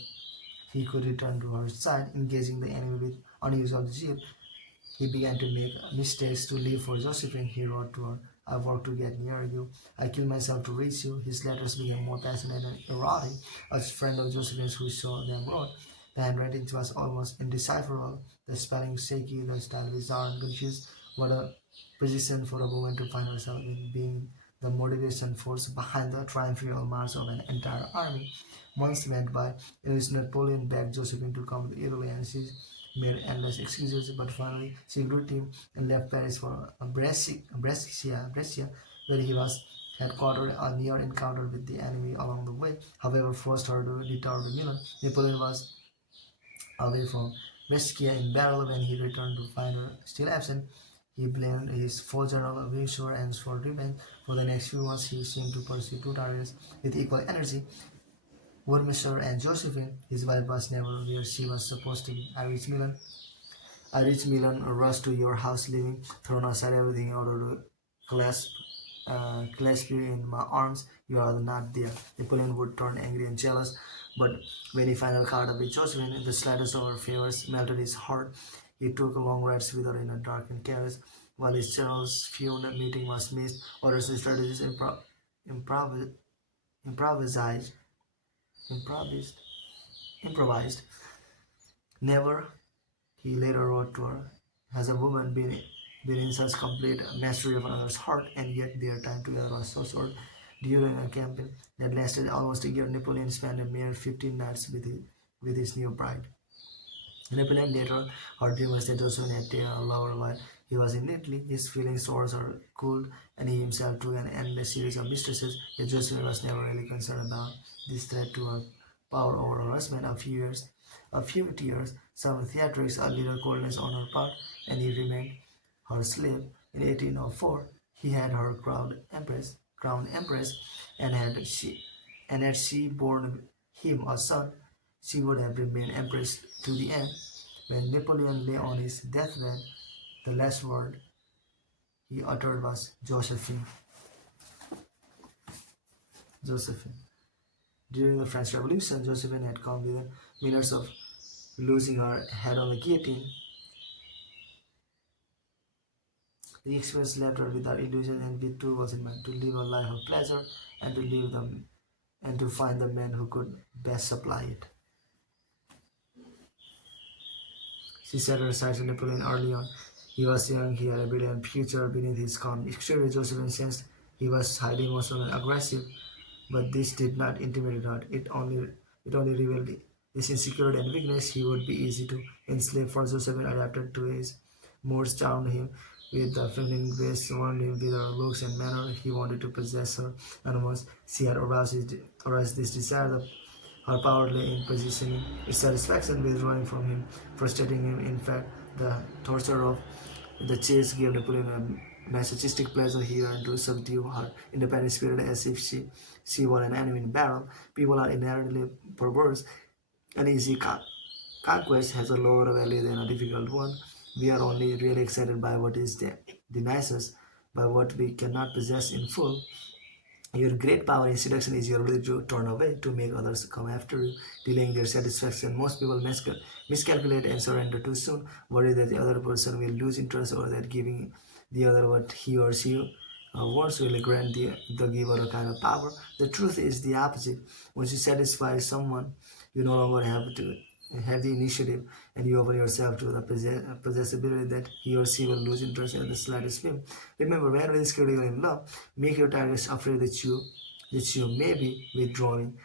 he could return to her side, engaging the enemy with unusual zeal. He began to make mistakes to live for Josephine. He wrote to her, "I worked to get near you. I killed myself to reach you." His letters became more passionate and erotic. A friend of Josephine's who saw them wrote, "The handwriting was almost indecipherable, the spelling shaky, the style bizarre and confused. What a position for a woman to find herself in, being the motivation force behind the triumphal march of an entire army." Months went by, in which Napoleon begged Josephine to come to Italy, and she made endless excuses, but finally she grew tame and left Paris for Brescia, where he was headquartered. A near encounter with the enemy along the way, however, forced her to return to Milan. Napoleon was away from Brescia in battle. When he returned to find her still absent, he blamed his foe General Windsor and for revenge. For the next few months, he seemed to pursue two targets with equal energy: Warmester and Josephine. His wife was never where she was supposed to be. I reach Milan, rushed to your house, leaving, thrown aside everything in order to clasp, clasp you in my arms. You are not there. Napoleon would turn angry and jealous, but when he finally caught up with Josephine, the slightest of her favors melted his heart. He took long rides with her in a darkened carriage, while his general's fumed meeting was missed. Orders and strategies improv- improvised, improvised, improvised. Never, he later wrote to her, has a woman been in such complete mastery of another's heart, and yet their time together was so short. During a campaign that lasted almost a year, Napoleon spent a mere 15 nights with his new bride. Napoleon later heard rumors that Josephine had taken a lover while he was in Italy. His feelings towards her cooled, and he himself took an endless series of mistresses. Yet Josephine was never really concerned about this threat to her power over her husband. A few tears, some theatrics, a little coldness on her part, and he remained her slave. In 1804, he had her crowned empress, and had she borne him a son, she would have remained empress to the end. When Napoleon lay on his deathbed, the last word he uttered was Josephine. Josephine. During the French Revolution, Josephine had come within minutes of losing her head on the guillotine. The experience left her without illusion and with two goals in mind: to live a life of pleasure and to live them and to find the man who could best supply it. She set her sights on Napoleon early on. He was young, he had a brilliant future beneath his calm exterior. Josephine sensed he was highly emotional and aggressive, but this did not intimidate her. It only revealed his insecurity and weakness. He would be easy to enslave, for Josephine adapted to his moods, charmed him with the feminine grace, warmed him with her looks and manner. He wanted to possess her, and once she had aroused this desire, her power lay in positioning its satisfaction, withdrawing from him, frustrating him. In fact, the torture of the chase gave Napoleon a masochistic pleasure. He yearned to subdue her independent spirit as if she were an enemy in battle. People are inherently perverse. An easy conquest has a lower value than a difficult one. We are only really excited by what is denies us, by what we cannot possess in full. Your great power in seduction is your ability to turn away, to make others come after you, delaying their satisfaction. Most people miscalculate and surrender too soon, worry that the other person will lose interest or that giving the other what he or she wants will grant the giver a kind of power. The truth is the opposite. Once you satisfy someone, you no longer have the initiative, and you open yourself to the possibility that he or she will lose interest at the slightest whim. Remember, whenever is critical in love, make your targets afraid that you may be withdrawing,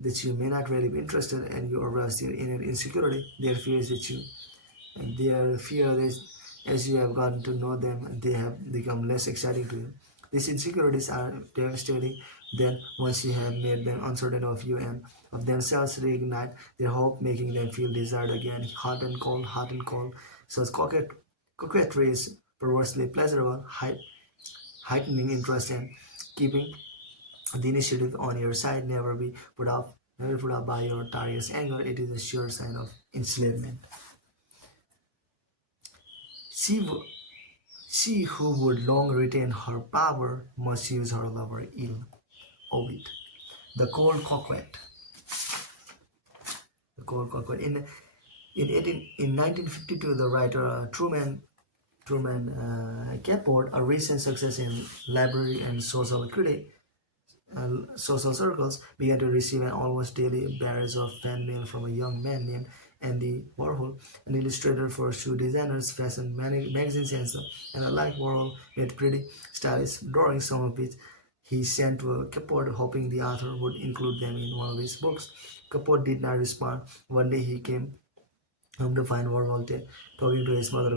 that you may not really be interested, and you arouse their inner insecurity, their fears that you and their fear that as you have gotten to know them, they have become less exciting to you. These insecurities are devastating. Then, once you have made them uncertain of you and of themselves, reignite their hope, making them feel desired again, hot and cold, hot and cold. Such coquetry is perversely pleasurable, heightening interest and keeping the initiative on your side. Never put off by your target's anger. It is a sure sign of enslavement. She, w- she who would long retain her power must use her lover ill. Ovid. The Cold Coquette. The Cold Coquette. In 1952, the writer Truman Capote, a recent success in library and social circles, began to receive an almost daily barrage of fan mail from a young man named Andy Warhol, an illustrator for shoe designers, fashion magazines, and alike. Warhol made pretty, stylish drawings, some of which he sent to Capote, hoping the author would include them in one of his books. Capote did not respond. One day he came home to find Warhol talking to his mother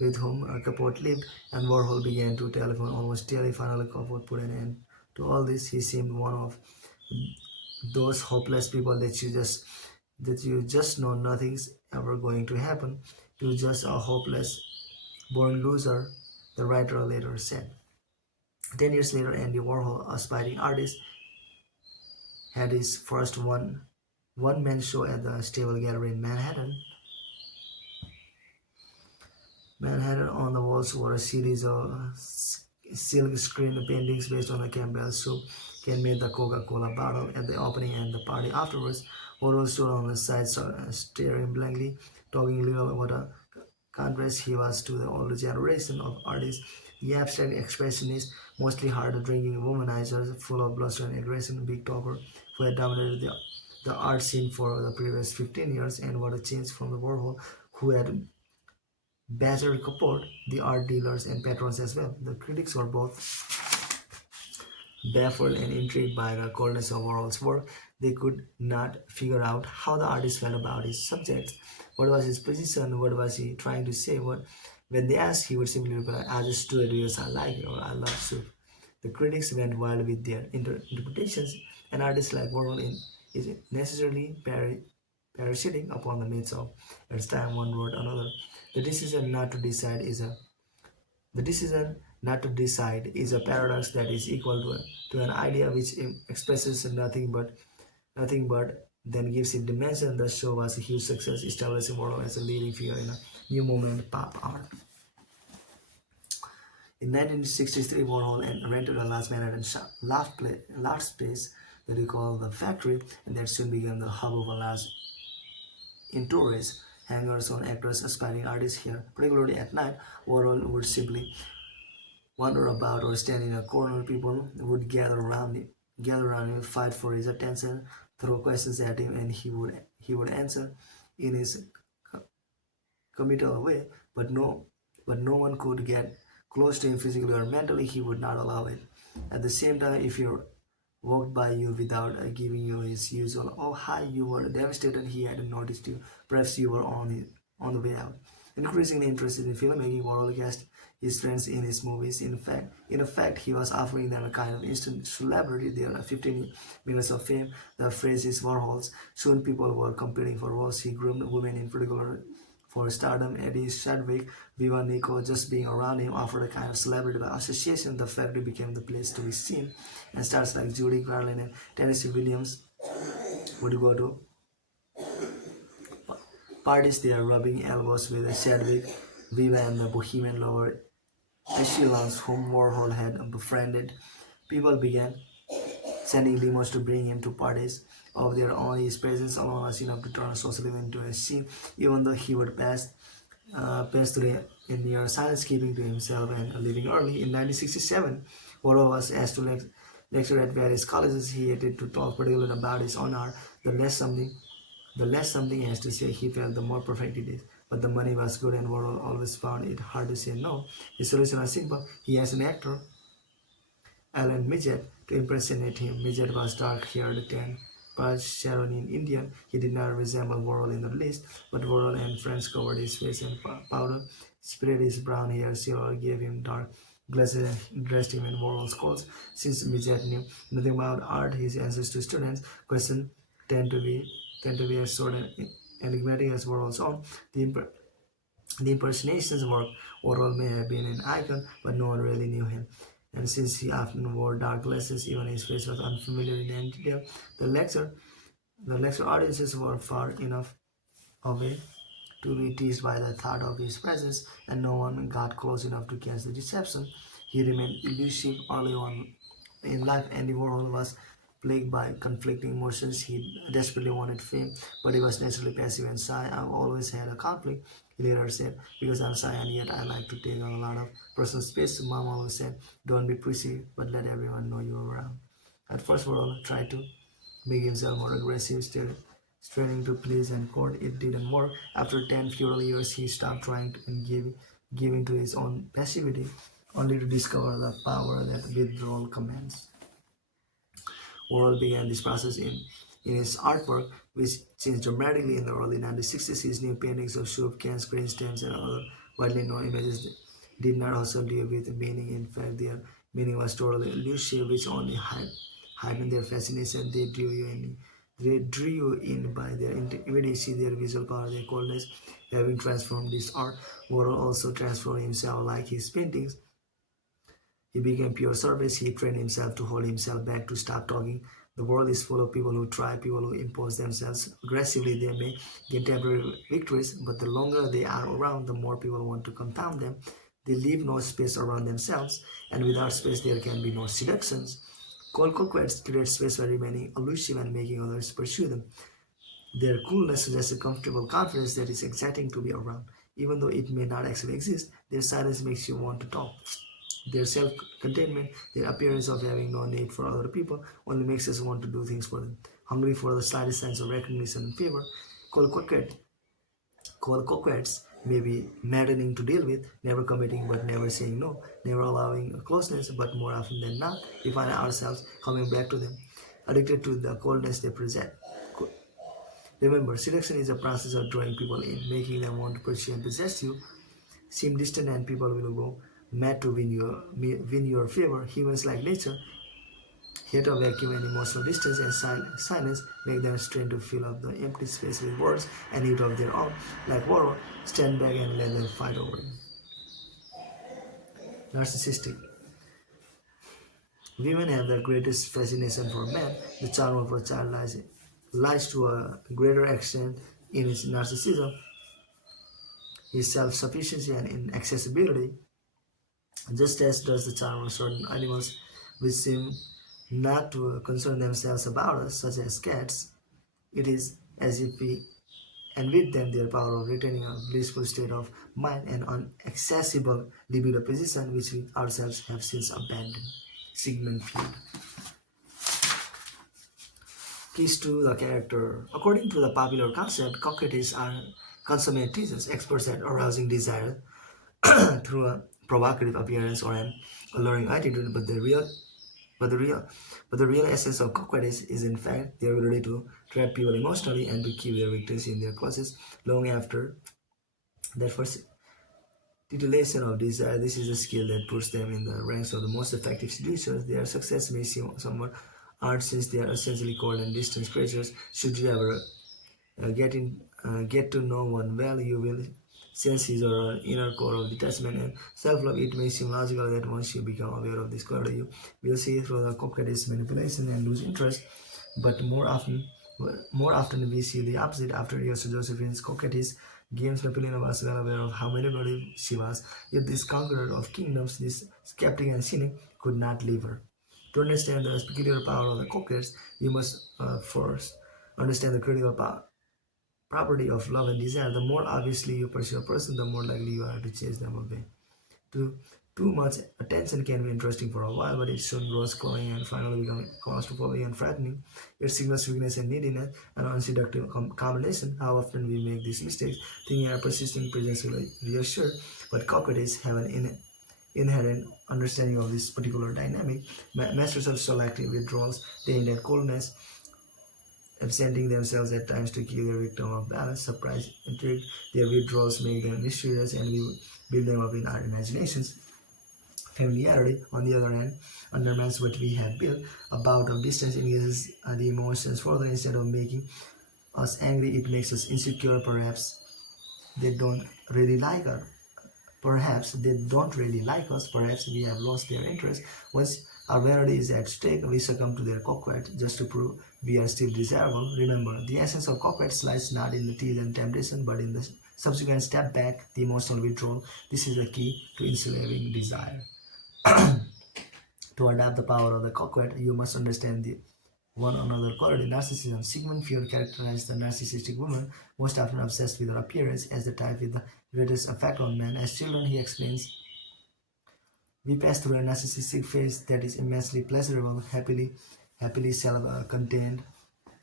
with whom Capote lived, and Warhol began to telephone almost daily. Finally, Capote put an end to all this. He seemed one of those hopeless people that you just know nothing's ever going to happen. You're just a hopeless born loser, the writer later said. 10 years later, Andy Warhol, a aspiring artist, had his first one-man show at the Stable Gallery in Manhattan. Manhattan. On the walls were a series of silk screen paintings based on the Campbell soup can made the Coca-Cola bottle at the opening and the party afterwards. Warhol stood on the side staring blankly, talking little what a contrast he was to the older generation of artists, the abstract expressionists, mostly hard-drinking womanizers, full of bluster and aggression, big talker, who had dominated the art scene for the previous 15 years, and what a change from the Warhol, who had badgered Capote, the art dealers and patrons as well. The critics were both baffled and intrigued by the coldness of Warhol's work. They could not figure out how the artist felt about his subjects. What was his position? What was he trying to say? When they asked, he would simply reply, "I just do it because I like it," or "I love soup." The critics went wild with their interpretations. An artist like Warhol is necessarily parasitic upon the myths of its time. One wrote another. The decision not to decide is a the decision not to decide is a paradox that is equal to an idea which expresses nothing but then gives it dimension. The show was a huge success, establishing Warhol as a leading figure in a new movement pop art. In 1963, Warhol rented a large Manhattan large space that he called the Factory, and that soon became the hub of a large entourage. Hangers on actors, aspiring artists here, particularly at night. Warhol would simply wander about or stand in a corner. People would gather around him, fight for his attention, throw questions at him, and he would answer in his committal way. But no one could get close to him physically or mentally. He would not allow it. At the same time, if he walked by you without giving you his usual "oh hi," you were devastated he hadn't noticed you. Perhaps you were on the way out. Increasingly interested in filmmaking, Warhol cast his friends in his movies. In effect, he was offering them a kind of instant celebrity. Their 15 minutes of fame. The phrase is Warhol's. Soon people were competing for roles. He groomed women in particular for stardom. Eddie Chadwick, Viva Nico, just being around him offered a kind of celebrity by association. The Factory became the place to be seen, and stars like Judy Garland and Tennessee Williams would go to parties there, rubbing elbows with Chadwick, Viva, and the bohemian lover echelons whom Warhol had befriended. People began sending limos to bring him to parties of their own. His presence alone was enough to turn a social event into a scene, even though he would pass through in near silence, keeping to himself and leaving early. In 1967, Warhol was asked to lecture at various colleges. He hated to talk particularly about his own art. The less something has to say, he felt, the more perfect it is. But the money was good, and Warhol always found it hard to say no. His solution was simple. He asked an actor, Alan Midget, to impersonate him. Midget was dark-haired, tan, Sharonese Indian. He did not resemble Warhol in the least, but Warhol and friends covered his face in powder, sprayed his brown hair silver, gave him dark glasses, and dressed him in Warhol's clothes. Since Midget knew nothing about art, his answers to students' questions tend to be as sort of enigmatic as Warhol's own. The, the impersonations worked. Warhol may have been an icon, but no one really knew him. And since he often wore dark glasses, even his face was unfamiliar in detail. The lecture, the lecture audiences were far enough away to be teased by the thought of his presence, and no one got close enough to catch the deception. He remained elusive early on in life. Andy Warhol was plagued by conflicting emotions. He desperately wanted fame, but he was naturally passive and shy. "I've always had a conflict," he later said, "because I'm shy and yet I like to take on a lot of personal space." Mom always said, "Don't be prissy, but let everyone know you're around." At first, Warhol tried to make himself more aggressive, still straining to please and court. It didn't work. After 10 futile years, he stopped trying and gave in to his own passivity, only to discover the power that withdrawal commands. Warhol began this process in his artwork, which changed dramatically in the early 1960s. His new paintings of soup cans, grain stems, and other widely known images did not also deal with meaning. In fact, their meaning was totally elusive, which only heightened their fascination. They drew you in by their immediacy, their visual power, their coldness. Having transformed this art, Warhol also transformed himself like his paintings. He became pure service. He trained himself to hold himself back, to stop talking. The world is full of people who try, people who impose themselves aggressively. They may get temporary victories, but the longer they are around, the more people want to confound them. They leave no space around themselves, and without space, there can be no seductions. Cold coquettes create space by remaining elusive and making others pursue them. Their coolness suggests a comfortable confidence that is exciting to be around. Even though it may not actually exist, their silence makes you want to talk. Their self containment, their appearance of having no need for other people, only makes us want to do things for them. Hungry for the slightest sense of recognition and favor, cold coquette, cold coquettes may be maddening to deal with, never committing but never saying no, never allowing closeness, but more often than not, we find ourselves coming back to them, addicted to the coldness they present. Remember, seduction is a process of drawing people in, making them want to pursue and possess you. Seem distant, and people will go mad to win your favor. Humans, like nature, hate a vacuum, and emotional distance and silence make them strain to fill up the empty space with words and hit of their own. Like water, stand back and let them fight over you. Narcissistic. Women have the greatest fascination for men. The charm of a child lies to a greater extent in its narcissism, his self-sufficiency and inaccessibility, just as does the charm of certain animals which seem not to concern themselves about us, such as cats. It is as if we envied them their power of retaining a blissful state of mind and inaccessible libido position which we ourselves have since abandoned. Sigmund Freud. Keys to the character. According to the popular concept, coquettish are consummate teasers, experts at arousing desire through a provocative appearance or an alluring attitude, but the real but the real essence of coquettish is in fact their ability to trap people emotionally and to keep their victims in their clutches long after that first titillation of desire. This is a skill that puts them in the ranks of the most effective seducers. Their success may seem somewhat odd since they are essentially cold and distant creatures. Should you ever get to know one well, you will sense his or her inner core of detachment and self-love. It may seem logical that once you become aware of this quality, you will see through the coquettish manipulation and lose interest. But more often we see the opposite. After years of Josephine's coquettish games, Napoleon was well aware of how manipulative she was. Yet this conqueror of kingdoms, this skeptic and cynic, could not leave her. To understand the peculiar power of the coquettes, you must first understand the critical property of love and desire. The more obviously you pursue a person, the more likely you are to chase them away. Too, too much attention can be interesting for a while, but it soon grows cloying and finally becomes claustrophobic and frightening. It signals weakness and neediness, an unseductive combination. How often we make these mistakes, thinking our persisting presence will reassure, but cockroaches have an inherent understanding of this particular dynamic. Masters of selective withdrawals, they hint at coldness, absenting themselves at times to keep their victim off balance. Surprise, intrigue, their withdrawals make them mysterious and we build them up in our imaginations. Familiarity, on the other hand, undermines what we have built. A bout of distance engages the emotions further. Instead of making us angry, it makes us insecure. They don't really like us. Perhaps they don't really like us. Perhaps we have lost their interest. Once our vanity is at stake, we succumb to their coquette just to prove we are still desirable. Remember, the essence of coquette lies not in the tease and temptation, but in the subsequent step back, the emotional withdrawal. This is the key to enslaving desire. To adapt the power of the coquette, you must understand the one another quality. Narcissism. Sigmund Freud characterized the narcissistic woman, most often obsessed with her appearance, as the type with the greatest effect on men. As children, he explains, we pass through a narcissistic phase that is immensely pleasurable, happily self-contained,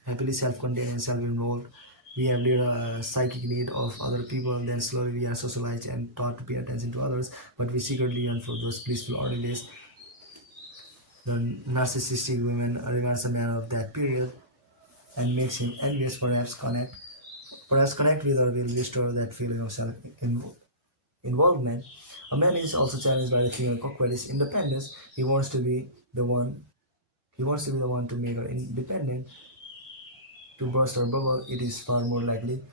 happily self-contained and self-involved. We have little psychic need of other people. Then slowly we are socialized and taught to pay attention to others, but we secretly yearn for those blissful early days. The narcissistic woman regards a man of that period and makes him envious. Perhaps connect with her will restore that feeling of self involvement. A man is also challenged by the female coquette's independence. He wants to be the one. He wants to be the one to make her independent, to burst her bubble. It is far more likely,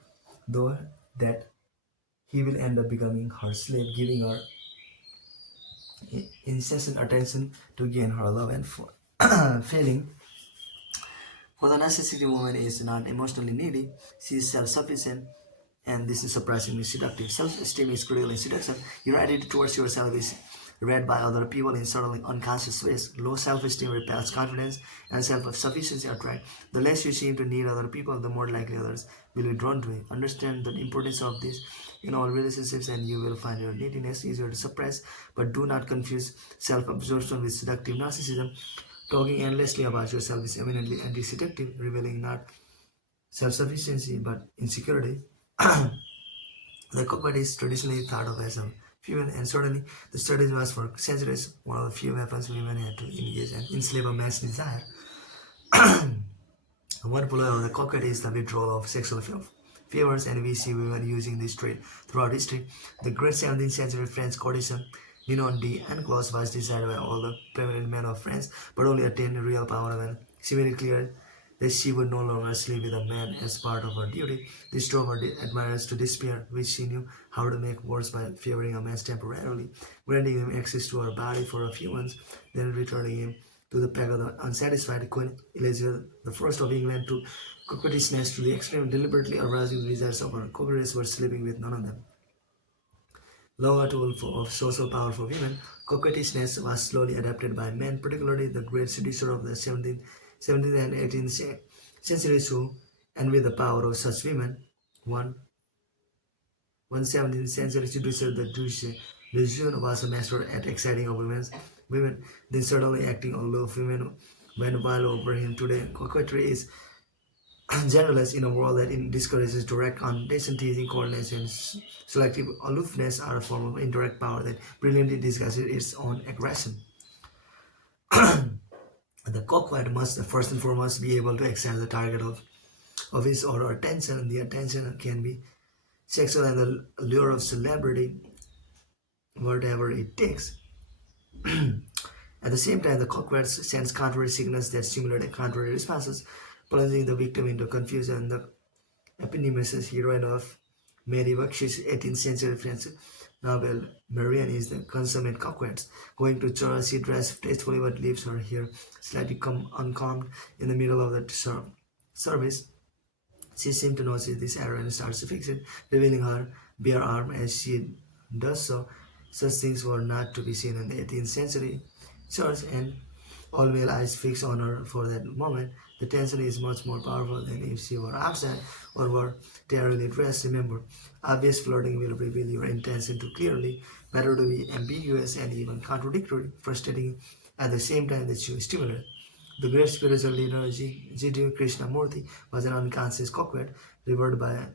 though, that he will end up becoming her slave, giving her incessant attention to gain her love and failing. For the necessity woman is not emotionally needy, she is self-sufficient, and this is surprisingly seductive. Self-esteem is critical in seduction. Your attitude towards yourself is read by other people in subtle unconscious ways. Low self-esteem repels confidence, and self-sufficiency attract. The less you seem to need other people, the more likely others will be drawn to you. Understand the importance of this in all relationships, and you will find your neediness easier to suppress. But do not confuse self-absorption with seductive narcissism. Talking endlessly about yourself is eminently anti-seductive, revealing not self-sufficiency but insecurity. The cockpit is traditionally thought of as a female, and certainly the studies was for centuries one of the few weapons women had to engage and enslave a man's desire. One pull of the cockpit is the withdrawal of sexual favors, and we see women using this trait throughout history. The great 17th century French courtesan Ninon d'Enclos was desired by all the prevalent men of France, but only attained real power when she made it clear that she would no longer sleep with a man as part of her duty. This drove her admirers to despair, which she knew how to make worse by favoring a man temporarily, granting him access to her body for a few months, then returning him to the pack of the unsatisfied. Queen Elizabeth I of England took coquettishness to the extreme, deliberately arousing the desires of her coquettess were sleeping with none of them. Though a tool of social power for women, coquettishness was slowly adapted by men, particularly the great seducer of the 17th and 18th centuries who envied the power of such women. One, one 17th century seducer, the Duce de Jeune, was a master at exciting women, then suddenly acting aloof women went wild over him. Today, coquetry is generalists in a world that discourages direct confrontation, teasing, coldness, and selective aloofness are a form of indirect power that brilliantly disguises its own aggression. The coquette must first and foremost be able to excite the target of his or her attention, and the attention can be sexual and the lure of celebrity, whatever it takes. At the same time, the coquette sends contrary signals that stimulate contrary responses, plunging the victim into confusion. The eponymous heroine of Mary Bakshish's 18th century French novel Marianne is the consummate coquette. Going to church, she dresses tastefully but leaves her hair slightly uncombed in the middle of the service. She seems to notice this error and starts to fix it, revealing her bare arm as she does so. Such things were not to be seen in the 18th century church, and all male eyes fixed on her for that moment. The tension is much more powerful than if she were absent or were terribly dressed. Remember, obvious flirting will reveal your intention too clearly. Better to be ambiguous and even contradictory, frustrating at the same time that you stimulate. The great spiritual leader Jiddu Krishnamurti was an unconscious coquette, revered by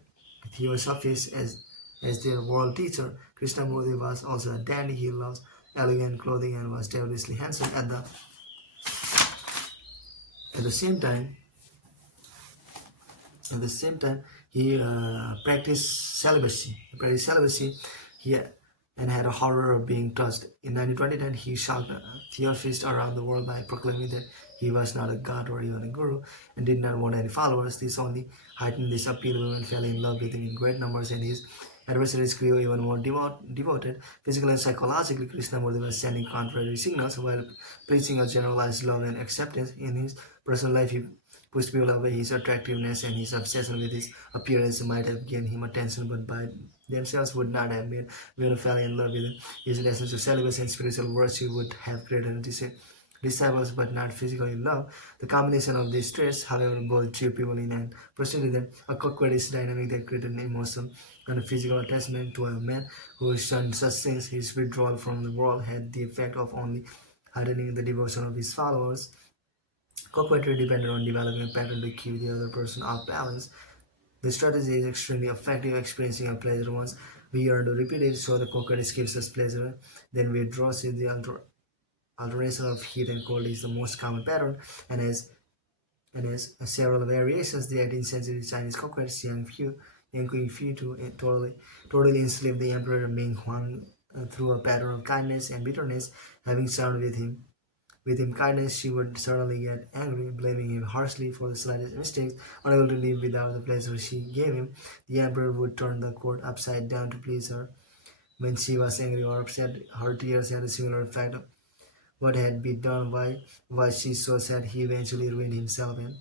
Theosophists as their world teacher. Krishnamurti was also a dandy. He loves elegant clothing and was devilishly handsome. At the same time, at the same time, he practiced celibacy. He and had a horror of being touched. In 1929, he shocked theosophists around the world by proclaiming that he was not a god or even a guru and did not want any followers. This only heightened this appeal. Women fell in love with him in great numbers, and his adversaries grew even more devoted. Physically and psychologically, Krishnamurti was sending contrary signals while preaching a generalized love and acceptance. In his personal life, he pushed people away. His attractiveness and his obsession with his appearance might have gained him attention, but by themselves would not have made women fall in love with him. His lessons of celibacy and spiritual virtue would have created disciples, but not physically love. The combination of these traits, however, both drew people in and frustrated them. A coquette is dynamic that created an emotional and a physical attachment to a man who shunned such things. His withdrawal from the world had the effect of only heightening the devotion of his followers. Coquetry depended on developing a pattern to keep the other person off balance. The strategy is extremely effective. Experiencing a pleasure once we are to repeat it, so the coquette gives us pleasure, then withdraws it. The alternation of heat and cold is the most common pattern, and has several variations. The 18th century Chinese coquette Xiang Fu Yang Fi to totally enslave the Emperor Ming Huang through a pattern of kindness and bitterness. Having served with him kindness, she would suddenly get angry, blaming him harshly for the slightest mistakes. Unable to live without the pleasure she gave him, the emperor would turn the court upside down to please her. When she was angry or upset, her tears had a similar effect. What had been done? Why was she so sad? He eventually ruined himself and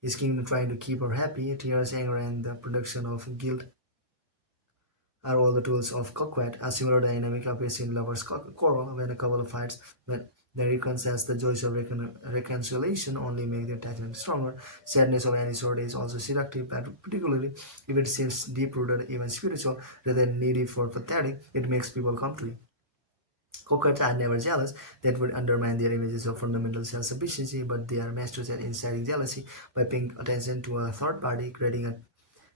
his kingdom trying to keep her happy. Tears, anger, and the production of guilt are all the tools of coquette. A similar dynamic appears in lovers' quarrel when a couple fights. When they reconcile, the joys of reconciliation only make the attachment stronger. Sadness of any sort is also seductive, particularly if it seems deep-rooted, even spiritual, rather than needy for pathetic. It makes people come to you. Coquettes are never jealous. That would undermine their images of fundamental self-sufficiency, but they are masters at inciting jealousy by paying attention to a third party, creating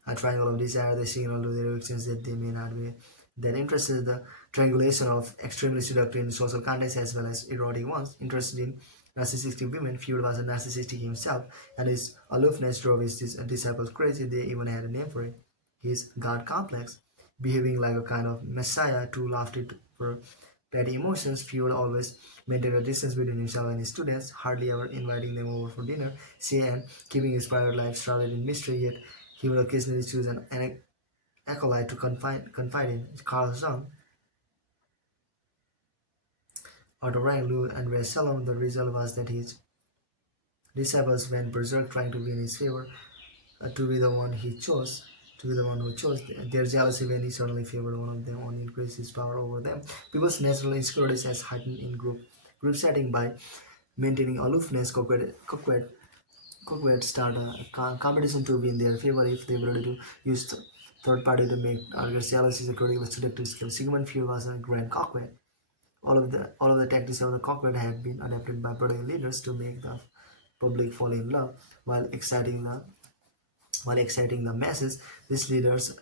a triangle of desire. They signal to their victims that they may not be that interested. The triangulation of extremely seductive in social context as well as erotic ones. Interested in narcissistic women, Fuel was a narcissistic himself, and his aloofness drove his disciples crazy. They even had a name for it: his God complex. Behaving like a kind of messiah, too lofty for petty emotions, Fuel always maintained a distance between himself and his students, hardly ever inviting them over for dinner, say, and keeping his private life shrouded in mystery. Yet he would occasionally choose an acolyte to confide in. Carl Jung, Otto Rank, Lou, and Ray Salom. The result was that his disciples went berserk trying to win his favor, to be the one he chose, to be the one who chose. Their jealousy when he suddenly favored one of them only increased his power over them. People's natural insecurities as heightened in group setting by maintaining aloofness. Coquette start a competition to win their favor. If they were ready to use third party to make targets jealous is a critical seductive skill. Sigmund Freud was a grand coquette. All of the tactics of the coquette have been adapted by political leaders to make the public fall in love while exciting the masses. These leaders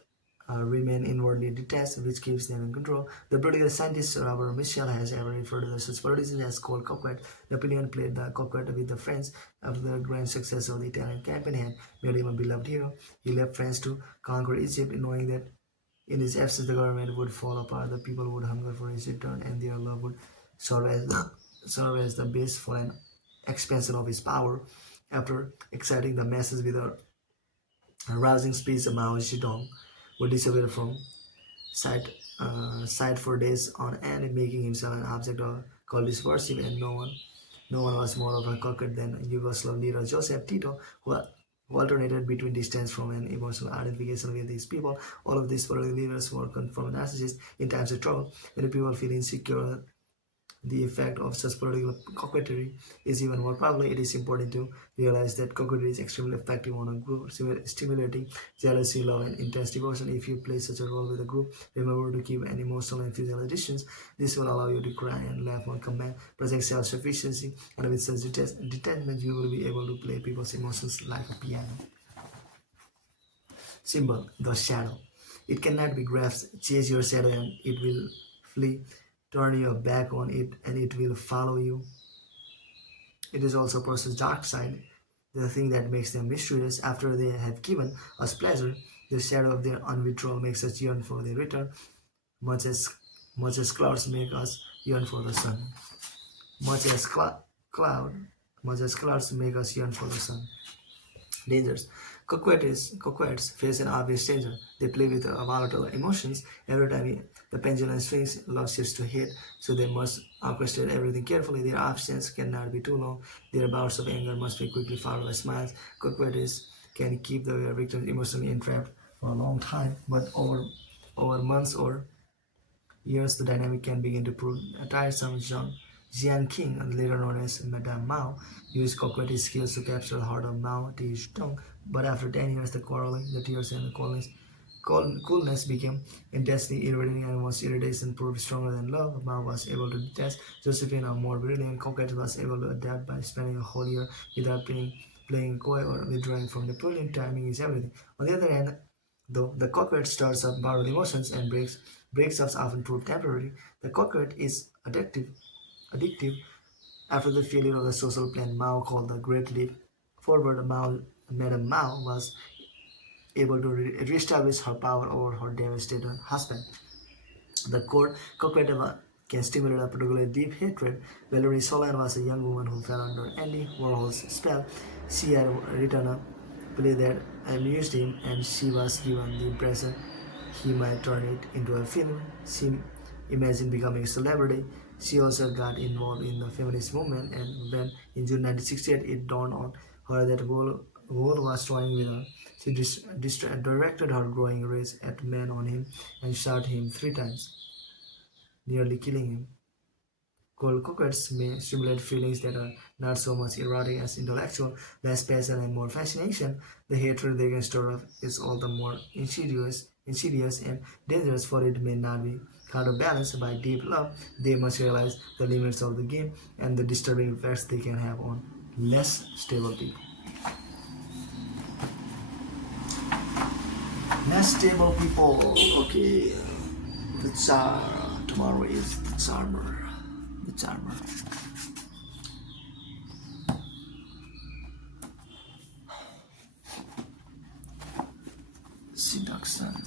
remain inwardly detached, which keeps them in control. The political scientist Robert Michel has ever referred to such politicians as cold coquette. Napoleon played the coquette with the French after the grand success of the Italian campaign had made him a beloved hero. He left France to conquer Egypt, knowing that in his absence the government would fall apart, the people would hunger for his return, and their love would serve as the base for an expansion of his power. After exciting the masses with a rousing speech, Mao Zedong would disappear from sight, sight for days on end, making himself an object of cultish worship, and no one was more of a coquette than Yugoslav leader Joseph Tito, who alternated between distance from an emotional identification with his people. All of these political leaders were confirmed narcissists in times of trouble. When people feel insecure, the effect of such political coquetry is even more powerful. It is important to realize that coquetry is extremely effective on a group, stimulating jealousy, love, and intense devotion. If you play such a role with a group, remember to keep an emotional and physical distance. This will allow you to cry and laugh on command, project self-sufficiency, and with such detachment, you will be able to play people's emotions like a piano. Symbol: the shadow. It cannot be grasped. Chase your shadow and it will flee. Turn your back on it and it will follow you. It is also a person's dark side, the thing that makes them mysterious. After they have given us pleasure, the shadow of their unwithdrawal makes us yearn for their return, much as much as clouds make us yearn for the sun. Much as cloud, much as clouds make us yearn for the sun. Dangers. Coquettes face an obvious danger. They play with volatile emotions. Every time the pendulum swings, love shifts to hate, so they must orchestrate everything carefully. Their absence cannot be too long. Their bouts of anger must be quickly followed by smiles. Coquettes can keep their victims emotionally entrapped for a long time, but over months or years, the dynamic can begin to prove tiresome. Jian Qing, later known as Madame Mao, used coquetry skills to capture the heart of Mao Zedong, but after 10 years, the quarreling, the tears, and the coolness became intensely irritating, and once irritation proved stronger than love, Mao was able to detach Josephine, a more brilliant coquette, was able to adapt by spending a whole year without playing coy or withdrawing from Napoleon. Timing is everything. On the other hand, though the coquette stirs up borrowed emotions and breaks-ups often prove temporary, the coquette is addictive. After the failure of the social plan Mao called the Great Leap Forward, Madame Mao was able to reestablish her power over her devastated husband. The coquette can stimulate a particularly deep hatred. Valerie Solan was a young woman who fell under Andy Warhol's spell. She had written a play that amused him, and she was given the impression he might turn it into a film. She imagined becoming a celebrity. She also got involved in the feminist movement, and when in June 1968 it dawned on her that Wall was toying with her, she directed her growing rage at men on him and shot him 3 times, nearly killing him. Cold coquettes may stimulate feelings that are not so much erotic as intellectual, less passion and more fascination. The hatred they can stir up is all the more insidious and dangerous, for it may not be counterbalanced by deep love. They must realize the limits of the game and the disturbing effects they can have on less stable people. Less stable people. Okay. The Tsar. Tomorrow is the Charmer. The Charmer. Seduction.